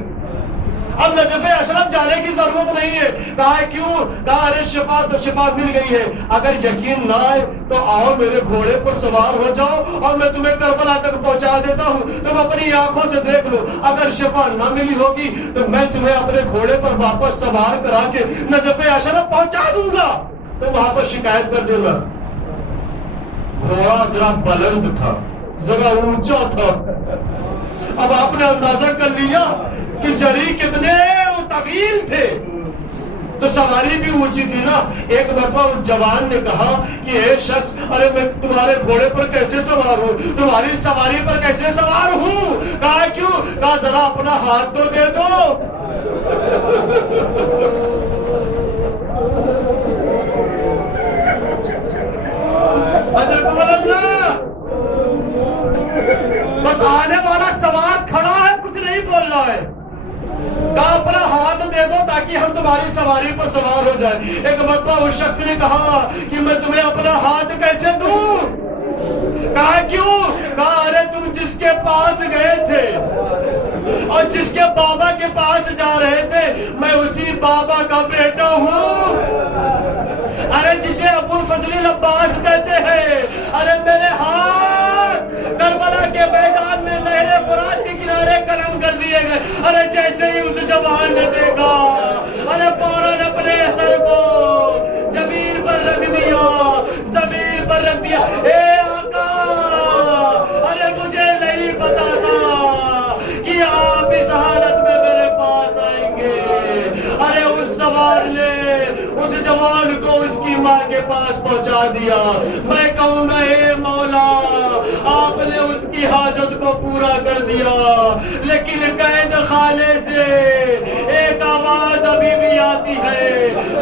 اب نجف اشرف جانے کی ضرورت نہیں ہے. کہا کیوں؟ کہا ارے شفا تو شفا مل گئی ہے, اگر یقین نہ آئے تو آؤ میرے گھوڑے پر سوار ہو جاؤ اور میں تمہیں کربلا تک پہنچا دیتا ہوں, تم اپنی آنکھوں سے دیکھ لو. اگر شفا نہ ملی ہوگی تو میں تمہیں اپنے گھوڑے پر واپس سوار کرا کے نجف اشرف پہنچا دوں گا, تم وہاں پر شکایت کر دینا. گھوڑا ذرا بلند تھا, ذرا اونچا تھا. اب آپ نے اندازہ کر لیا کہ جری کتنے طویل تھے تو سواری بھی اونچی تھی نا. ایک مرتبہ اس جوان نے کہا کہ اے شخص ارے میں تمہارے گھوڑے پر کیسے سوار ہوں, تمہاری سواری پر کیسے سوار ہوں؟ کہا کیوں؟ کہا ذرا اپنا ہاتھ تو دے دو. بس آنے والا سوار کھڑا ہے, کچھ نہیں بول رہا ہے. کہا اپنا ہاتھ دے دو تاکہ ہم تمہاری سواری پر سوار ہو جائیں. ایک مرتبہ اس شخص نے کہا کہ میں تمہیں اپنا ہاتھ کیسے دوں؟ کہا کیوں؟ کہا ارے تم جس کے پاس گئے تھے اور جس کے بابا کے پاس جا رہے تھے میں اسی بابا کا بیٹا ہوں. ارے جسے ابو الفضل العباس کہتے ہیں, ارے میرے ہاتھ کربلا کے میدان میں نہر فرات کے کنارے قلم کر دیے گئے. ارے جیسے ہی اس جوان نے دیکھا ارے فوراً اپنے سر کو زمین پر رکھ دیا, زمین پر رکھ دیا. اے آقا ارے مجھے نہیں پتا تھا کہ آپ اس حالت میں میرے پاس آئیں گے. ارے اس سوار نے اس جوان کو اس کی ماں کے پاس پہنچا دیا. میں کہوں گا اے مولا آپ نے اس کی حاجت کو پورا کر دیا, لیکن قید خانے سے ایک آواز ابھی بھی آتی ہے,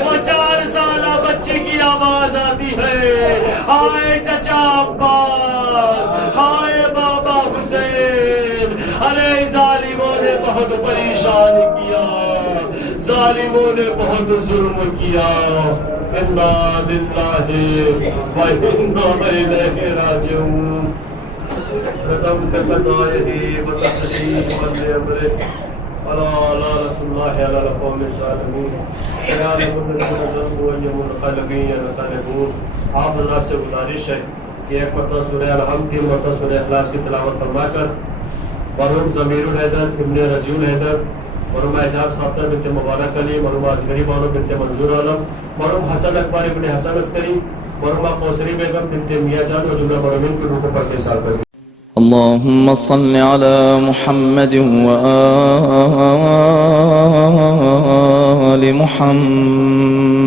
وہ 4 سالہ بچی کی آواز آتی ہے, ہائے چچا عباس, ہائے بابا حسین. ارے ظالموں نے بہت پریشان کیا, ظالموں نے بہت ظلم کیا. انا للہ و انا الیہ راجعون. رضم کے قضائے و تسلیم والامر علی رسول اللہ علی القوم الصالحین یا رب العزت و یم الخالقین ينقلبون. آپ حضرات سے گزارش ہے کہ ایک مرتبہ سورہ الحمد 3 مرتبہ سورہ اخلاص کی تلاوت فرما کر مرحوم ضمیر الحیدر ابن رضی الحیدر, مرحوم اعجاز فاطمہ بنت مبارک علی, مرحوم اصغری بانو بنت منظور عالم, مرحوم حسن اکبر ابن حسن عسکری, مرحوم کوثری بیگم بنت میاں جان اور جملہ مرحومین کی روح کو پڑھ کے سال کر. اللهم صل على محمد وآل محمد